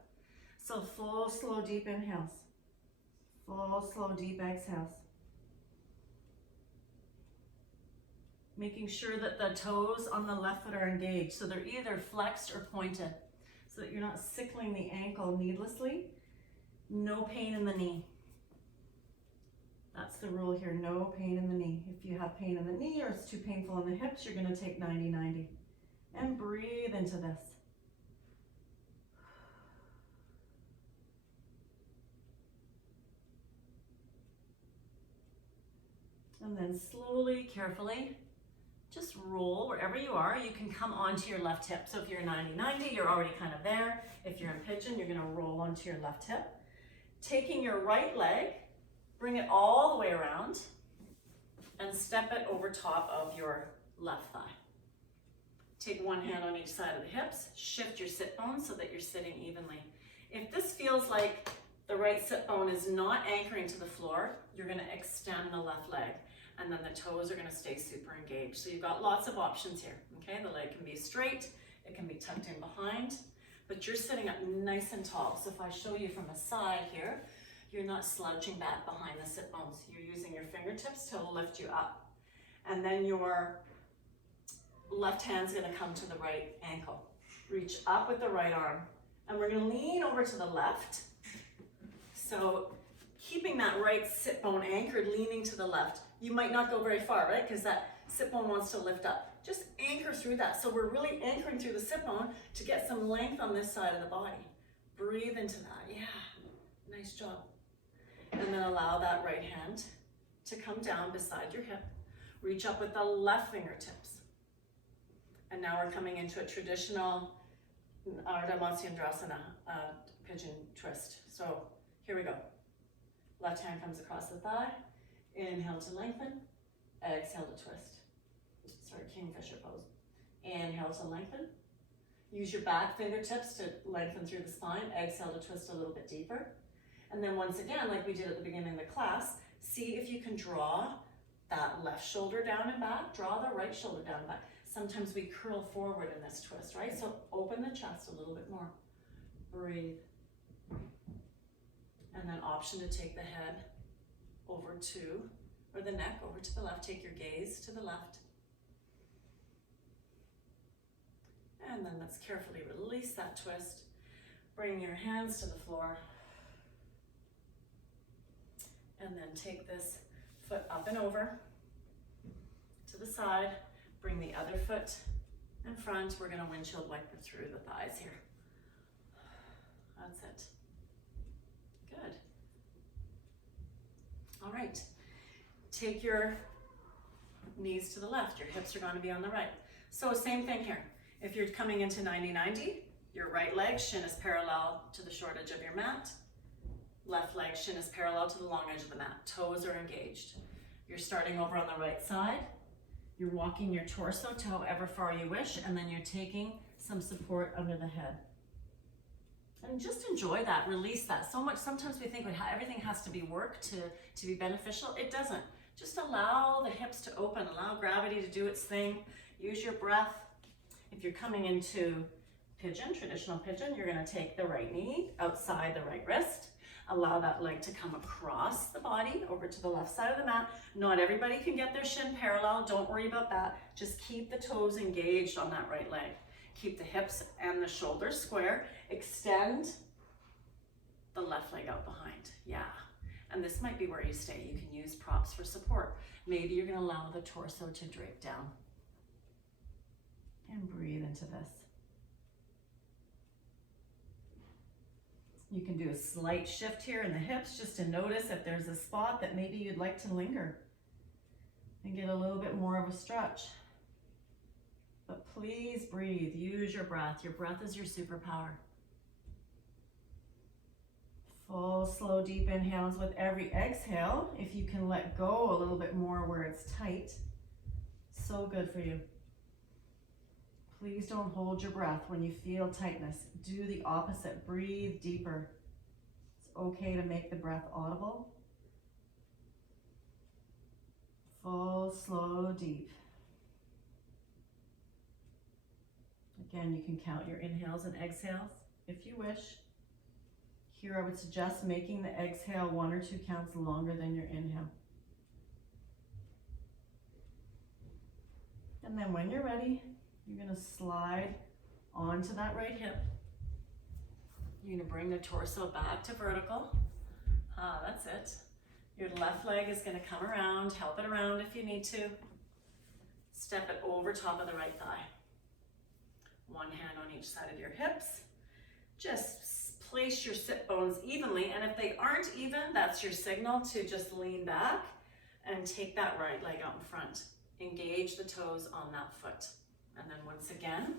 So full, slow, deep inhales. Full, slow, deep exhales. Making sure that the toes on the left foot are engaged, so they're either flexed or pointed, so that you're not sickling the ankle needlessly. No pain in the knee. That's the rule here, no pain in the knee. If you have pain in the knee or it's too painful in the hips, you're gonna take 90-90. And breathe into this. And then slowly, carefully, just roll wherever you are. You can come onto your left hip. So if you're 90-90, you're already kind of there. If you're in pigeon, you're gonna roll onto your left hip. Taking your right leg, bring it all the way around and step it over top of your left thigh. Take one hand on each side of the hips, shift your sit bones so that you're sitting evenly. If this feels like the right sit bone is not anchoring to the floor, you're gonna extend the left leg, and then the toes are gonna stay super engaged. So you've got lots of options here, okay? The leg can be straight, it can be tucked in behind, but you're sitting up nice and tall. So if I show you from the side here, you're not slouching back behind the sit bones. You're using your fingertips to lift you up. And then your left hand's gonna come to the right ankle. Reach up with the right arm. And we're gonna lean over to the left. So keeping that right sit bone anchored, leaning to the left. You might not go very far, right? Because that sit bone wants to lift up. Just anchor through that. So we're really anchoring through the sit bone to get some length on this side of the body. Breathe into that, yeah, nice job. And then allow that right hand to come down beside your hip. Reach up with the left fingertips. And now we're coming into a traditional Ardha Matsyendrasana pigeon twist. So here we go. Left hand comes across the thigh. Inhale to lengthen. Exhale to twist. Sorry, Kingfisher pose. Inhale to lengthen. Use your back fingertips to lengthen through the spine. Exhale to twist a little bit deeper. And then once again, like we did at the beginning of the class, see if you can draw that left shoulder down and back. Draw the right shoulder down and back. Sometimes we curl forward in this twist, right? So open the chest a little bit more. Breathe. And then option to take the head over to, or the neck over to the left. Take your gaze to the left. And then let's carefully release that twist. Bring your hands to the floor. And then take this foot up and over to the side. Bring the other foot in front. We're gonna windshield wiper through the thighs here. That's it. Good. All right. Take your knees to the left. Your hips are gonna be on the right. So same thing here. If you're coming into 90-90, your right leg, shin is parallel to the short edge of your mat. Left leg, shin is parallel to the long edge of the mat. Toes are engaged. You're starting over on the right side. You're walking your torso to however far you wish, and then you're taking some support under the head. And just enjoy that, release that. So much, sometimes we think everything has to be work to be beneficial. It doesn't. Just allow the hips to open, allow gravity to do its thing. Use your breath. If you're coming into pigeon, traditional pigeon, you're gonna take the right knee outside the right wrist. Allow that leg to come across the body over to the left side of the mat. Not everybody can get their shin parallel. Don't worry about that. Just keep the toes engaged on that right leg. Keep the hips and the shoulders square. Extend the left leg out behind. Yeah. And this might be where you stay. You can use props for support. Maybe you're going to allow the torso to drape down. And breathe into this. You can do a slight shift here in the hips just to notice if there's a spot that maybe you'd like to linger and get a little bit more of a stretch. But please breathe, use your breath. Your breath is your superpower. Full, slow, deep inhales with every exhale. If you can let go a little bit more where it's tight, so good for you. Please don't hold your breath when you feel tightness. Do the opposite. Breathe deeper. It's okay to make the breath audible. Full, slow, deep. Again, you can count your inhales and exhales if you wish. Here I would suggest making the exhale 1 or 2 counts longer than your inhale. And then when you're ready, you're gonna slide onto that right hip. You're gonna bring the torso back to vertical. That's it. Your left leg is gonna come around, help it around if you need to. Step it over top of the right thigh. One hand on each side of your hips. Just place your sit bones evenly, and if they aren't even, that's your signal to just lean back and take that right leg out in front. Engage the toes on that foot. And then once again,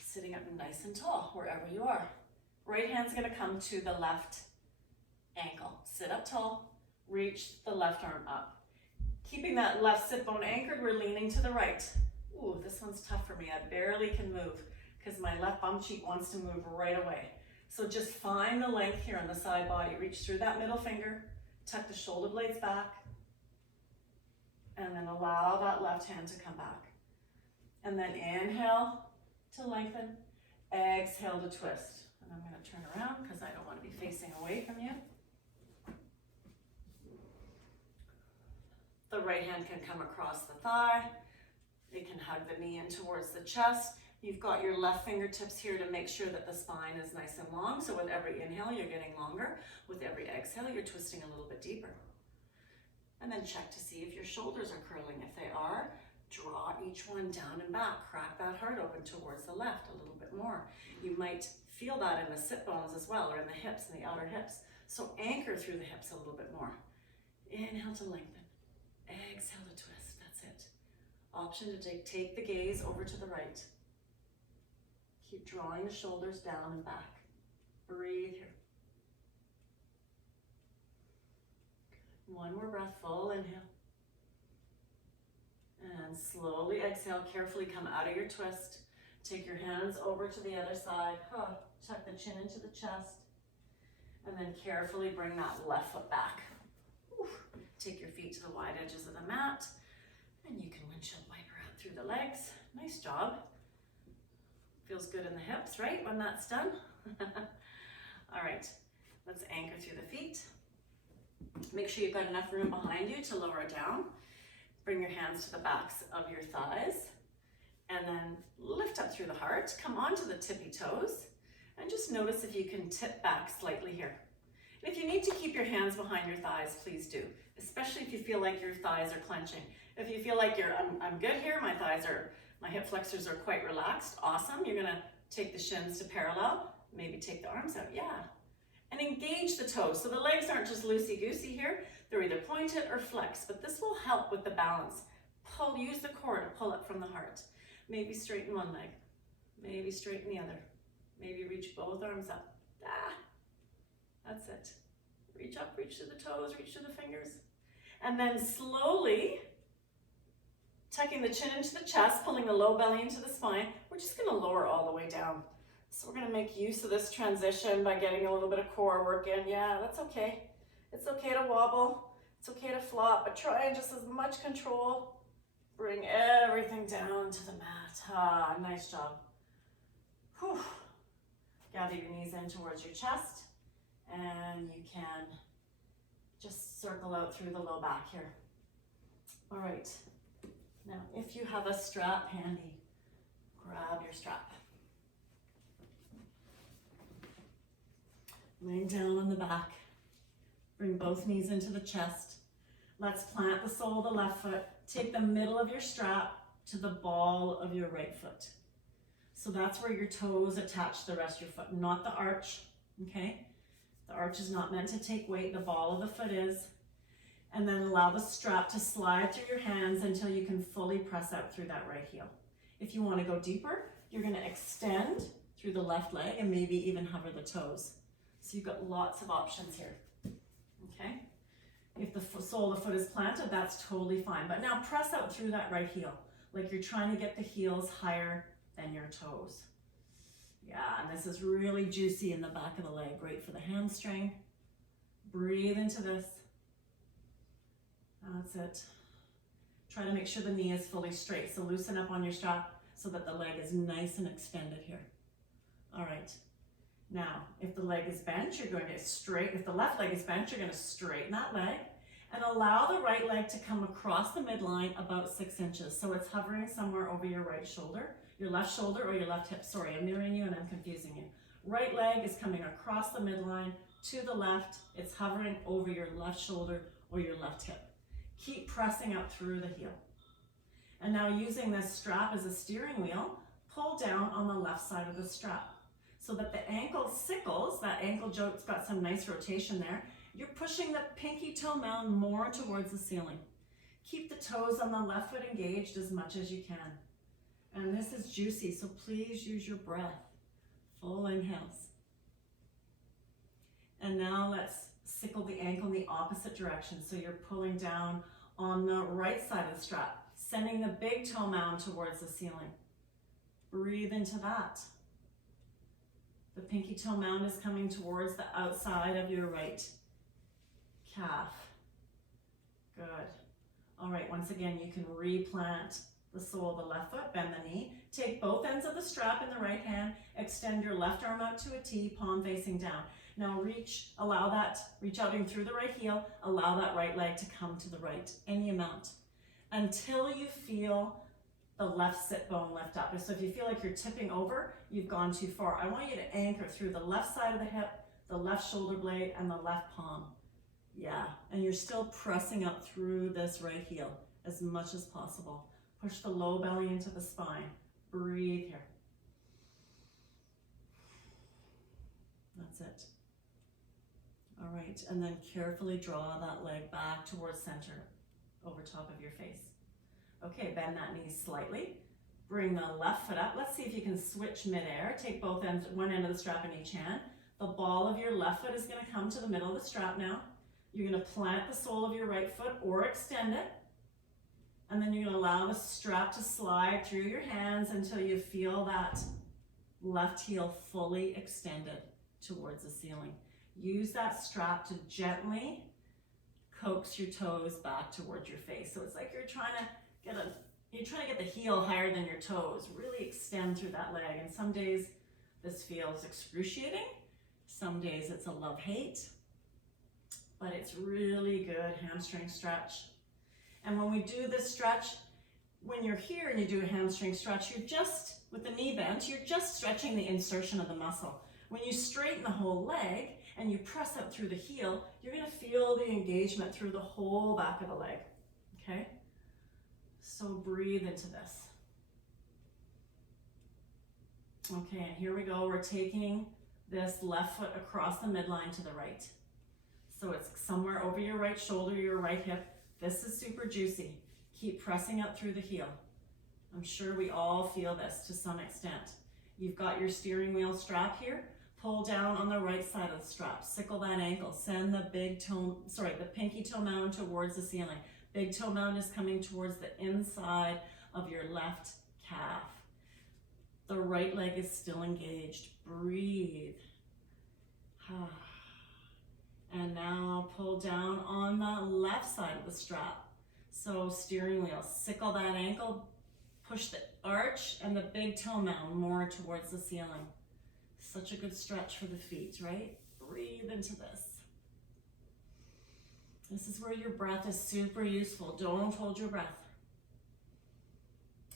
sitting up nice and tall, wherever you are. Right hand's gonna come to the left ankle. Sit up tall, reach the left arm up. Keeping that left sit bone anchored, we're leaning to the right. Ooh, this one's tough for me. I barely can move because my left bum cheek wants to move right away. So just find the length here on the side body. Reach through that middle finger, tuck the shoulder blades back, and then allow that left hand to come back. And then inhale to lengthen, exhale to twist. And I'm gonna turn around because I don't want to be facing away from you. The right hand can come across the thigh. It can hug the knee in towards the chest. You've got your left fingertips here to make sure that the spine is nice and long. So with every inhale, you're getting longer. With every exhale, you're twisting a little bit deeper. And then check to see if your shoulders are curling. If they are, draw each one down and back. Crack that heart open towards the left a little bit more. You might feel that in the sit bones as well, or in the hips, in the outer hips. So anchor through the hips a little bit more. Inhale to lengthen. Exhale to twist. That's it. Option to take the gaze over to the right. Keep drawing the shoulders down and back. Breathe here. One more breath, full inhale. And slowly exhale, carefully come out of your twist. Take your hands over to the other side. Tuck the chin into the chest. And then carefully bring that left foot back. Take your feet to the wide edges of the mat. And you can windshield wiper out through the legs. Nice job. Feels good in the hips, right, when that's done? All right, let's anchor through the feet. Make sure you've got enough room behind you to lower it down. Bring your hands to the backs of your thighs. And then lift up through the heart. Come onto the tippy toes. And just notice if you can tip back slightly here. And if you need to keep your hands behind your thighs, please do. Especially if you feel like your thighs are clenching. If you feel like I'm good here, my hip flexors are quite relaxed, awesome. You're gonna take the shins to parallel, maybe take the arms out, yeah. And engage the toes. So the legs aren't just loosey-goosey here. They're either pointed or flexed, but this will help with the balance. Use the core to pull up from the heart. Maybe straighten one leg, maybe straighten the other. Maybe reach both arms up. That's it. Reach up, reach to the toes, reach to the fingers. And then slowly, tucking the chin into the chest, pulling the low belly into the spine, we're just gonna lower all the way down. So we're gonna make use of this transition by getting a little bit of core work in. Yeah, that's okay. It's okay to wobble. It's okay to flop, but try and just as much control. Bring everything down to the mat. Nice job. Whew. Gather your knees in towards your chest, and you can just circle out through the low back here. All right. Now, if you have a strap handy, grab your strap. Laying down on the back. Bring both knees into the chest. Let's plant the sole of the left foot. Take the middle of your strap to the ball of your right foot. So that's where your toes attach the rest of your foot, not the arch, okay? The arch is not meant to take weight, the ball of the foot is. And then allow the strap to slide through your hands until you can fully press out through that right heel. If you want to go deeper, you're going to extend through the left leg and maybe even hover the toes. So you've got lots of options here, okay? If the sole of the foot is planted, that's totally fine. But now press out through that right heel, like you're trying to get the heels higher than your toes. Yeah, and this is really juicy in the back of the leg, great for the hamstring. Breathe into this. That's it. Try to make sure the knee is fully straight. So loosen up on your strap so that the leg is nice and extended here. All right. Now, if the leg is bent, you're going to straighten. If the left leg is bent, you're going to straighten that leg. And allow the right leg to come across the midline about 6 inches. So it's hovering somewhere over your right shoulder, your left shoulder or your left hip. Sorry, I'm mirroring you and I'm confusing you. Right leg is coming across the midline to the left. It's hovering over your left shoulder or your left hip. Keep pressing up through the heel. And now using this strap as a steering wheel, pull down on the left side of the strap so that the ankle sickles, that ankle joint's got some nice rotation there. You're pushing the pinky toe mound more towards the ceiling. Keep the toes on the left foot engaged as much as you can. And this is juicy, so please use your breath. Full inhales. And now let's sickle the ankle in the opposite direction. So you're pulling down on the right side of the strap, sending the big toe mound towards the ceiling. Breathe into that. The pinky toe mound is coming towards the outside of your right calf. Good. All right, once again, you can replant the sole of the left foot, bend the knee. Take both ends of the strap in the right hand, extend your left arm out to a T, palm facing down. Now reach out in through the right heel, allow that right leg to come to the right, any amount, until you feel the left sit bone lift up. So if you feel like you're tipping over, you've gone too far. I want you to anchor through the left side of the hip, the left shoulder blade, and the left palm. Yeah, and you're still pressing up through this right heel as much as possible. Push the low belly into the spine. Breathe here. That's it. All right, and then carefully draw that leg back towards center, over top of your face. Okay, bend that knee slightly. Bring the left foot up. Let's see if you can switch midair. Take both ends, one end of the strap in each hand. The ball of your left foot is going to come to the middle of the strap now. You're going to plant the sole of your right foot or extend it. And then you're going to allow the strap to slide through your hands until you feel that left heel fully extended towards the ceiling. Use that strap to gently coax your toes back towards your face. So it's like you're trying to get the heel higher than your toes. Really extend through that leg. And some days this feels excruciating. Some days it's a love-hate. But it's really good hamstring stretch. And when we do this stretch, when you're here and you do a hamstring stretch, you're just, with the knee bent, you're just stretching the insertion of the muscle. When you straighten the whole leg and you press up through the heel, you're going to feel the engagement through the whole back of the leg, okay? So breathe into this. Okay, and here we go. We're taking this left foot across the midline to the right. So it's somewhere over your right shoulder, your right hip. This is super juicy. Keep pressing up through the heel. I'm sure we all feel this to some extent. You've got your steering wheel strap here. Pull down on the right side of the strap. Sickle that ankle. Send the the pinky toe mound towards the ceiling. Big toe mound is coming towards the inside of your left calf. The right leg is still engaged. Breathe. And now pull down on the left side of the strap. So steering wheel, sickle that ankle, push the arch and the big toe mound more towards the ceiling. Such a good stretch for the feet, right? Breathe into this. This is where your breath is super useful. Don't hold your breath.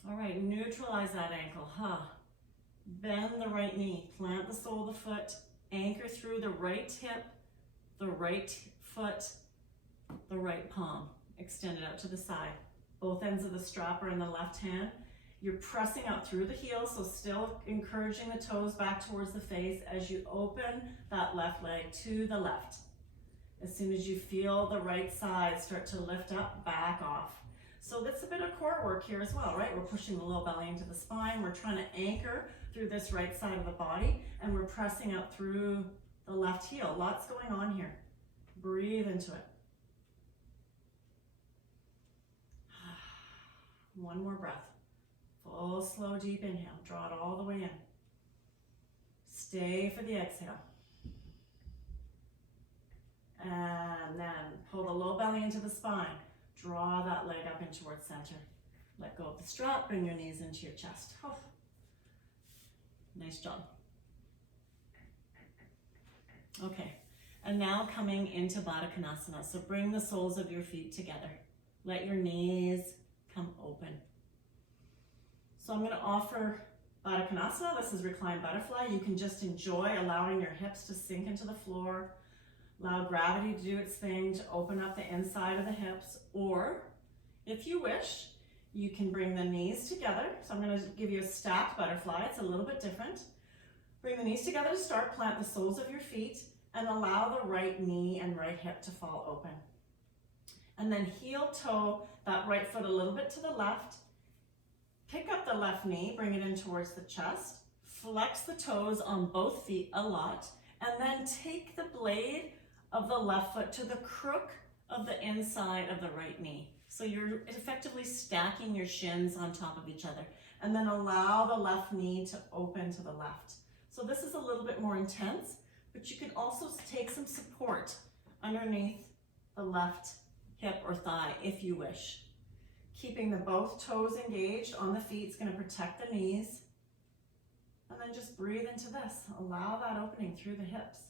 All right, neutralize that ankle. Bend the right knee, plant the sole of the foot, anchor through the right hip, the right foot, the right palm. Extend it out to the side. Both ends of the strap are in the left hand. You're pressing out through the heel, so still encouraging the toes back towards the face as you open that left leg to the left. As soon as you feel the right side start to lift up, back off. So that's a bit of core work here as well, right? We're pushing the low belly into the spine. We're trying to anchor through this right side of the body, and we're pressing out through the left heel. Lots going on here. Breathe into it. One more breath. Full, slow, deep inhale. Draw it all the way in. Stay for the exhale. And then pull the low belly into the spine. Draw that leg up in towards center. Let go of the strap. Bring your knees into your chest. Oh. Nice job. Okay. And now coming into Baddha Konasana. So bring the soles of your feet together. Let your knees come open. So I'm going to offer Baddha Konasana. This is reclined butterfly. You can just enjoy allowing your hips to sink into the floor. Allow gravity to do its thing to open up the inside of the hips. Or if you wish, you can bring the knees together. So I'm going to give you a stacked butterfly. It's a little bit different. Bring the knees together to start. Plant the soles of your feet and allow the right knee and right hip to fall open. And then heel toe that right foot a little bit to the left. Pick up the left knee, bring it in towards the chest. Flex the toes on both feet a lot. And then take the blade of the left foot to the crook of the inside of the right knee. So you're effectively stacking your shins on top of each other. And then allow the left knee to open to the left. So this is a little bit more intense, but you can also take some support underneath the left hip or thigh if you wish. Keeping the both toes engaged on the feet is going to protect the knees. And then just breathe into this. Allow that opening through the hips.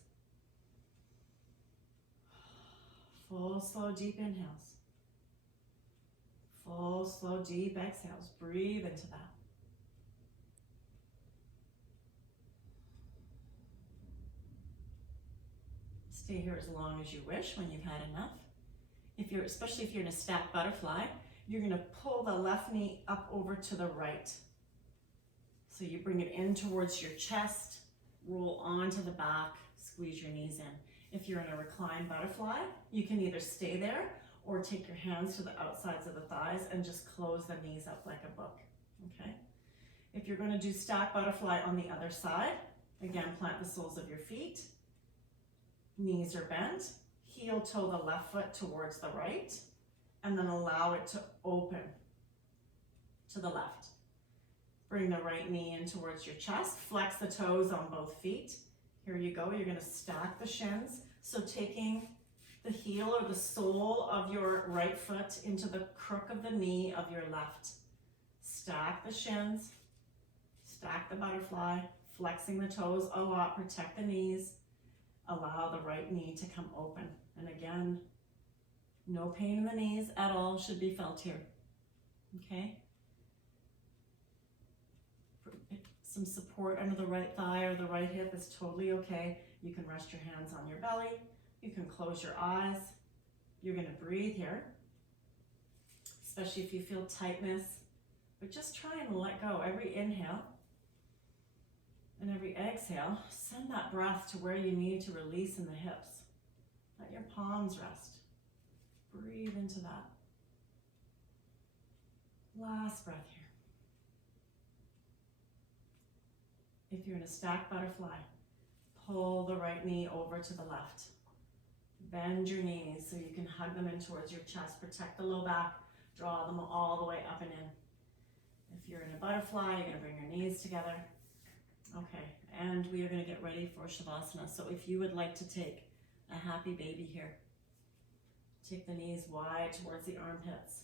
Full, slow, deep inhales. Full, slow, deep exhales. Breathe into that. Stay here as long as you wish when you've had enough. Especially if you're in a stacked butterfly, you're going to pull the left knee up over to the right. So you bring it in towards your chest, roll onto the back, squeeze your knees in. If you're in a reclined butterfly, you can either stay there or take your hands to the outsides of the thighs and just close the knees up like a book, okay? If you're going to do stacked butterfly on the other side, again, plant the soles of your feet. Knees are bent, heel toe the left foot towards the right, and then allow it to open to the left. Bring the right knee in towards your chest, flex the toes on both feet. Here you go, you're going to stack the shins. So taking the heel or the sole of your right foot into the crook of the knee of your left. Stack the shins, stack the butterfly, flexing the toes a lot, protect the knees. Allow the right knee to come open. And again, no pain in the knees at all should be felt here. Okay? Some support under the right thigh or the right hip is totally okay. You can rest your hands on your belly. You can close your eyes. You're going to breathe here, especially if you feel tightness. But just try and let go. Every inhale and every exhale, send that breath to where you need to release in the hips. Let your palms rest. Breathe into that. Last breath here. If you're in a stacked butterfly, pull the right knee over to the left. Bend your knees so you can hug them in towards your chest. Protect the low back. Draw them all the way up and in. If you're in a butterfly, you're going to bring your knees together. Okay, and we are going to get ready for Shavasana. So if you would like to take a happy baby here, take the knees wide towards the armpits.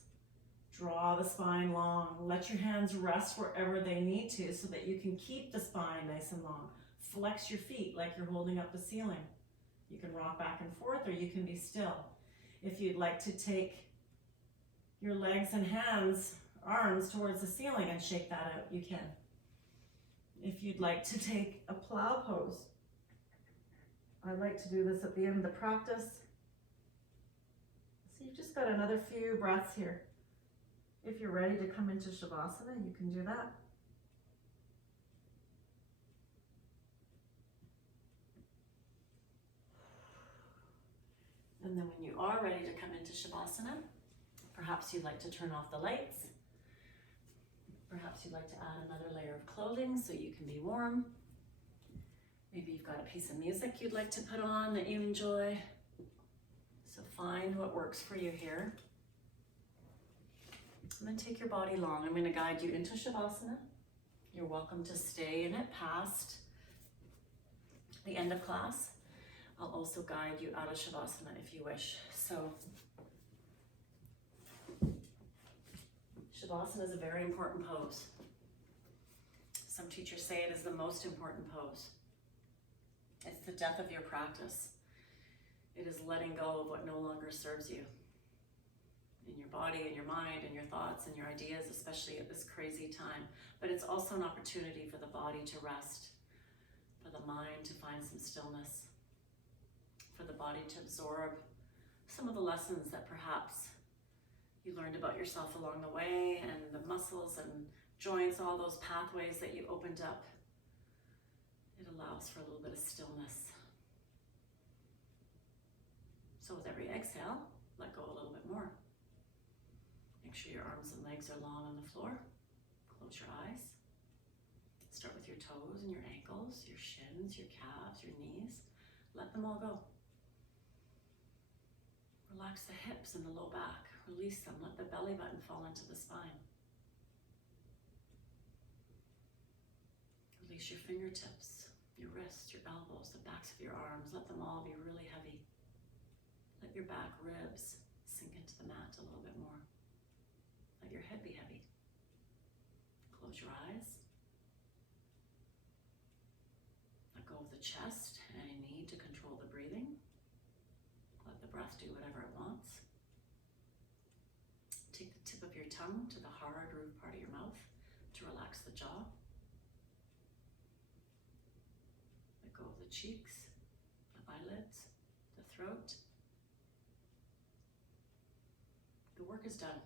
Draw the spine long. Let your hands rest wherever they need to so that you can keep the spine nice and long. Flex your feet like you're holding up the ceiling. You can rock back and forth or you can be still. If you'd like to take your legs and hands, arms towards the ceiling and shake that out, you can. If you'd like to take a plow pose, I like to do this at the end of the practice. So you've just got another few breaths here. If you're ready to come into Shavasana, you can do that. And then when you are ready to come into Shavasana, perhaps you'd like to turn off the lights. Perhaps you'd like to add another layer of clothing so you can be warm. Maybe you've got a piece of music you'd like to put on that you enjoy. So find what works for you here. And then take your body long. I'm going to guide you into Shavasana. You're welcome to stay in it past the end of class. I'll also guide you out of Shavasana if you wish. So Shavasana is a very important pose. Some teachers say it is the most important pose. It's the death of your practice. It is letting go of what no longer serves you in your body and your mind and your thoughts and your ideas, especially at this crazy time. But it's also an opportunity for the body to rest, for the mind to find some stillness, for the body to absorb some of the lessons that perhaps you learned about yourself along the way, and the muscles and joints, all those pathways that you opened up. It allows for a little bit of stillness. So with every exhale, let go a little bit more. Make sure your arms and legs are long on the floor. Close your eyes. Start with your toes and your ankles, your shins, your calves, your knees. Let them all go. Relax the hips and the low back. Release them. Let the belly button fall into the spine. Release your fingertips, your wrists, your elbows, the backs of your arms. Let them all be really heavy. Let your back ribs sink into the mat a little bit more. Let your head be heavy. Close your eyes. Let go of the chest and any need to control the breathing. Let the breath do whatever it wants. Take the tip of your tongue to the hard roof part of your mouth to relax the jaw. Let go of the cheeks, the eyelids, the throat. The work is done.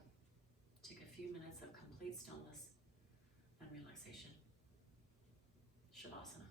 Take a few minutes of complete stillness and relaxation. Shavasana.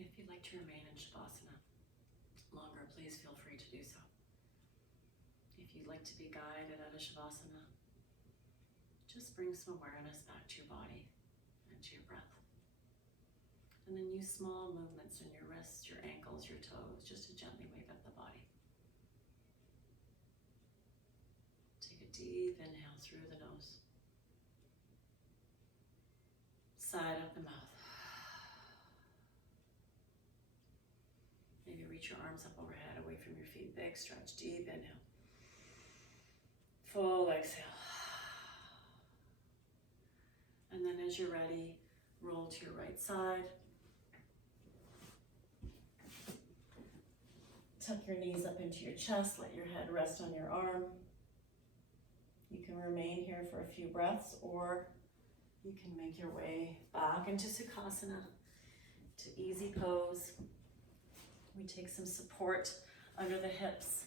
If you'd like to remain in Shavasana longer, please feel free to do so. If you'd like to be guided out of Shavasana, just bring some awareness back to your body and to your breath. And then use small movements in your wrists, your ankles, your toes, just to gently wake up the body. Take a deep inhale through the nose. Side of the mouth. Maybe reach your arms up overhead, away from your feet. Big stretch, deep inhale. Full exhale. And then as you're ready, roll to your right side. tuck your knees up into your chest, let your head rest on your arm. You can remain here for a few breaths, or you can make your way back into Sukhasana, to easy pose. We take some support under the hips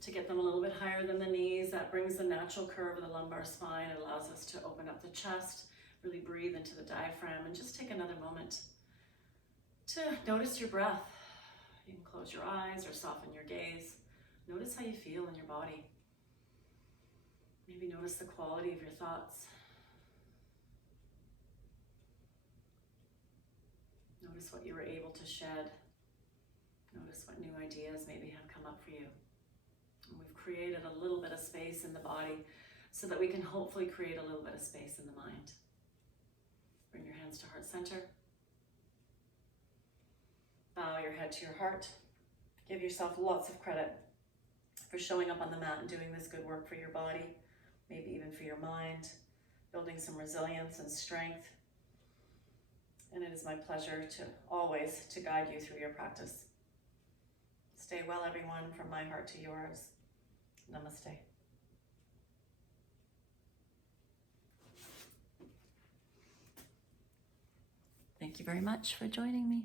to get them a little bit higher than the knees. That brings the natural curve of the lumbar spine. It allows us to open up the chest, really breathe into the diaphragm, and just take another moment to notice your breath. You can close your eyes or soften your gaze. Notice how you feel in your body. Maybe notice the quality of your thoughts. Notice what you were able to shed. Notice what new ideas maybe have come up for you. And we've created a little bit of space in the body so that we can hopefully create a little bit of space in the mind. Bring your hands to heart center. Bow your head to your heart. Give yourself lots of credit for showing up on the mat and doing this good work for your body, maybe even for your mind, building some resilience and strength. And it is my pleasure to always to guide you through your practice. Stay well, everyone, from my heart to yours. Namaste. Thank you very much for joining me.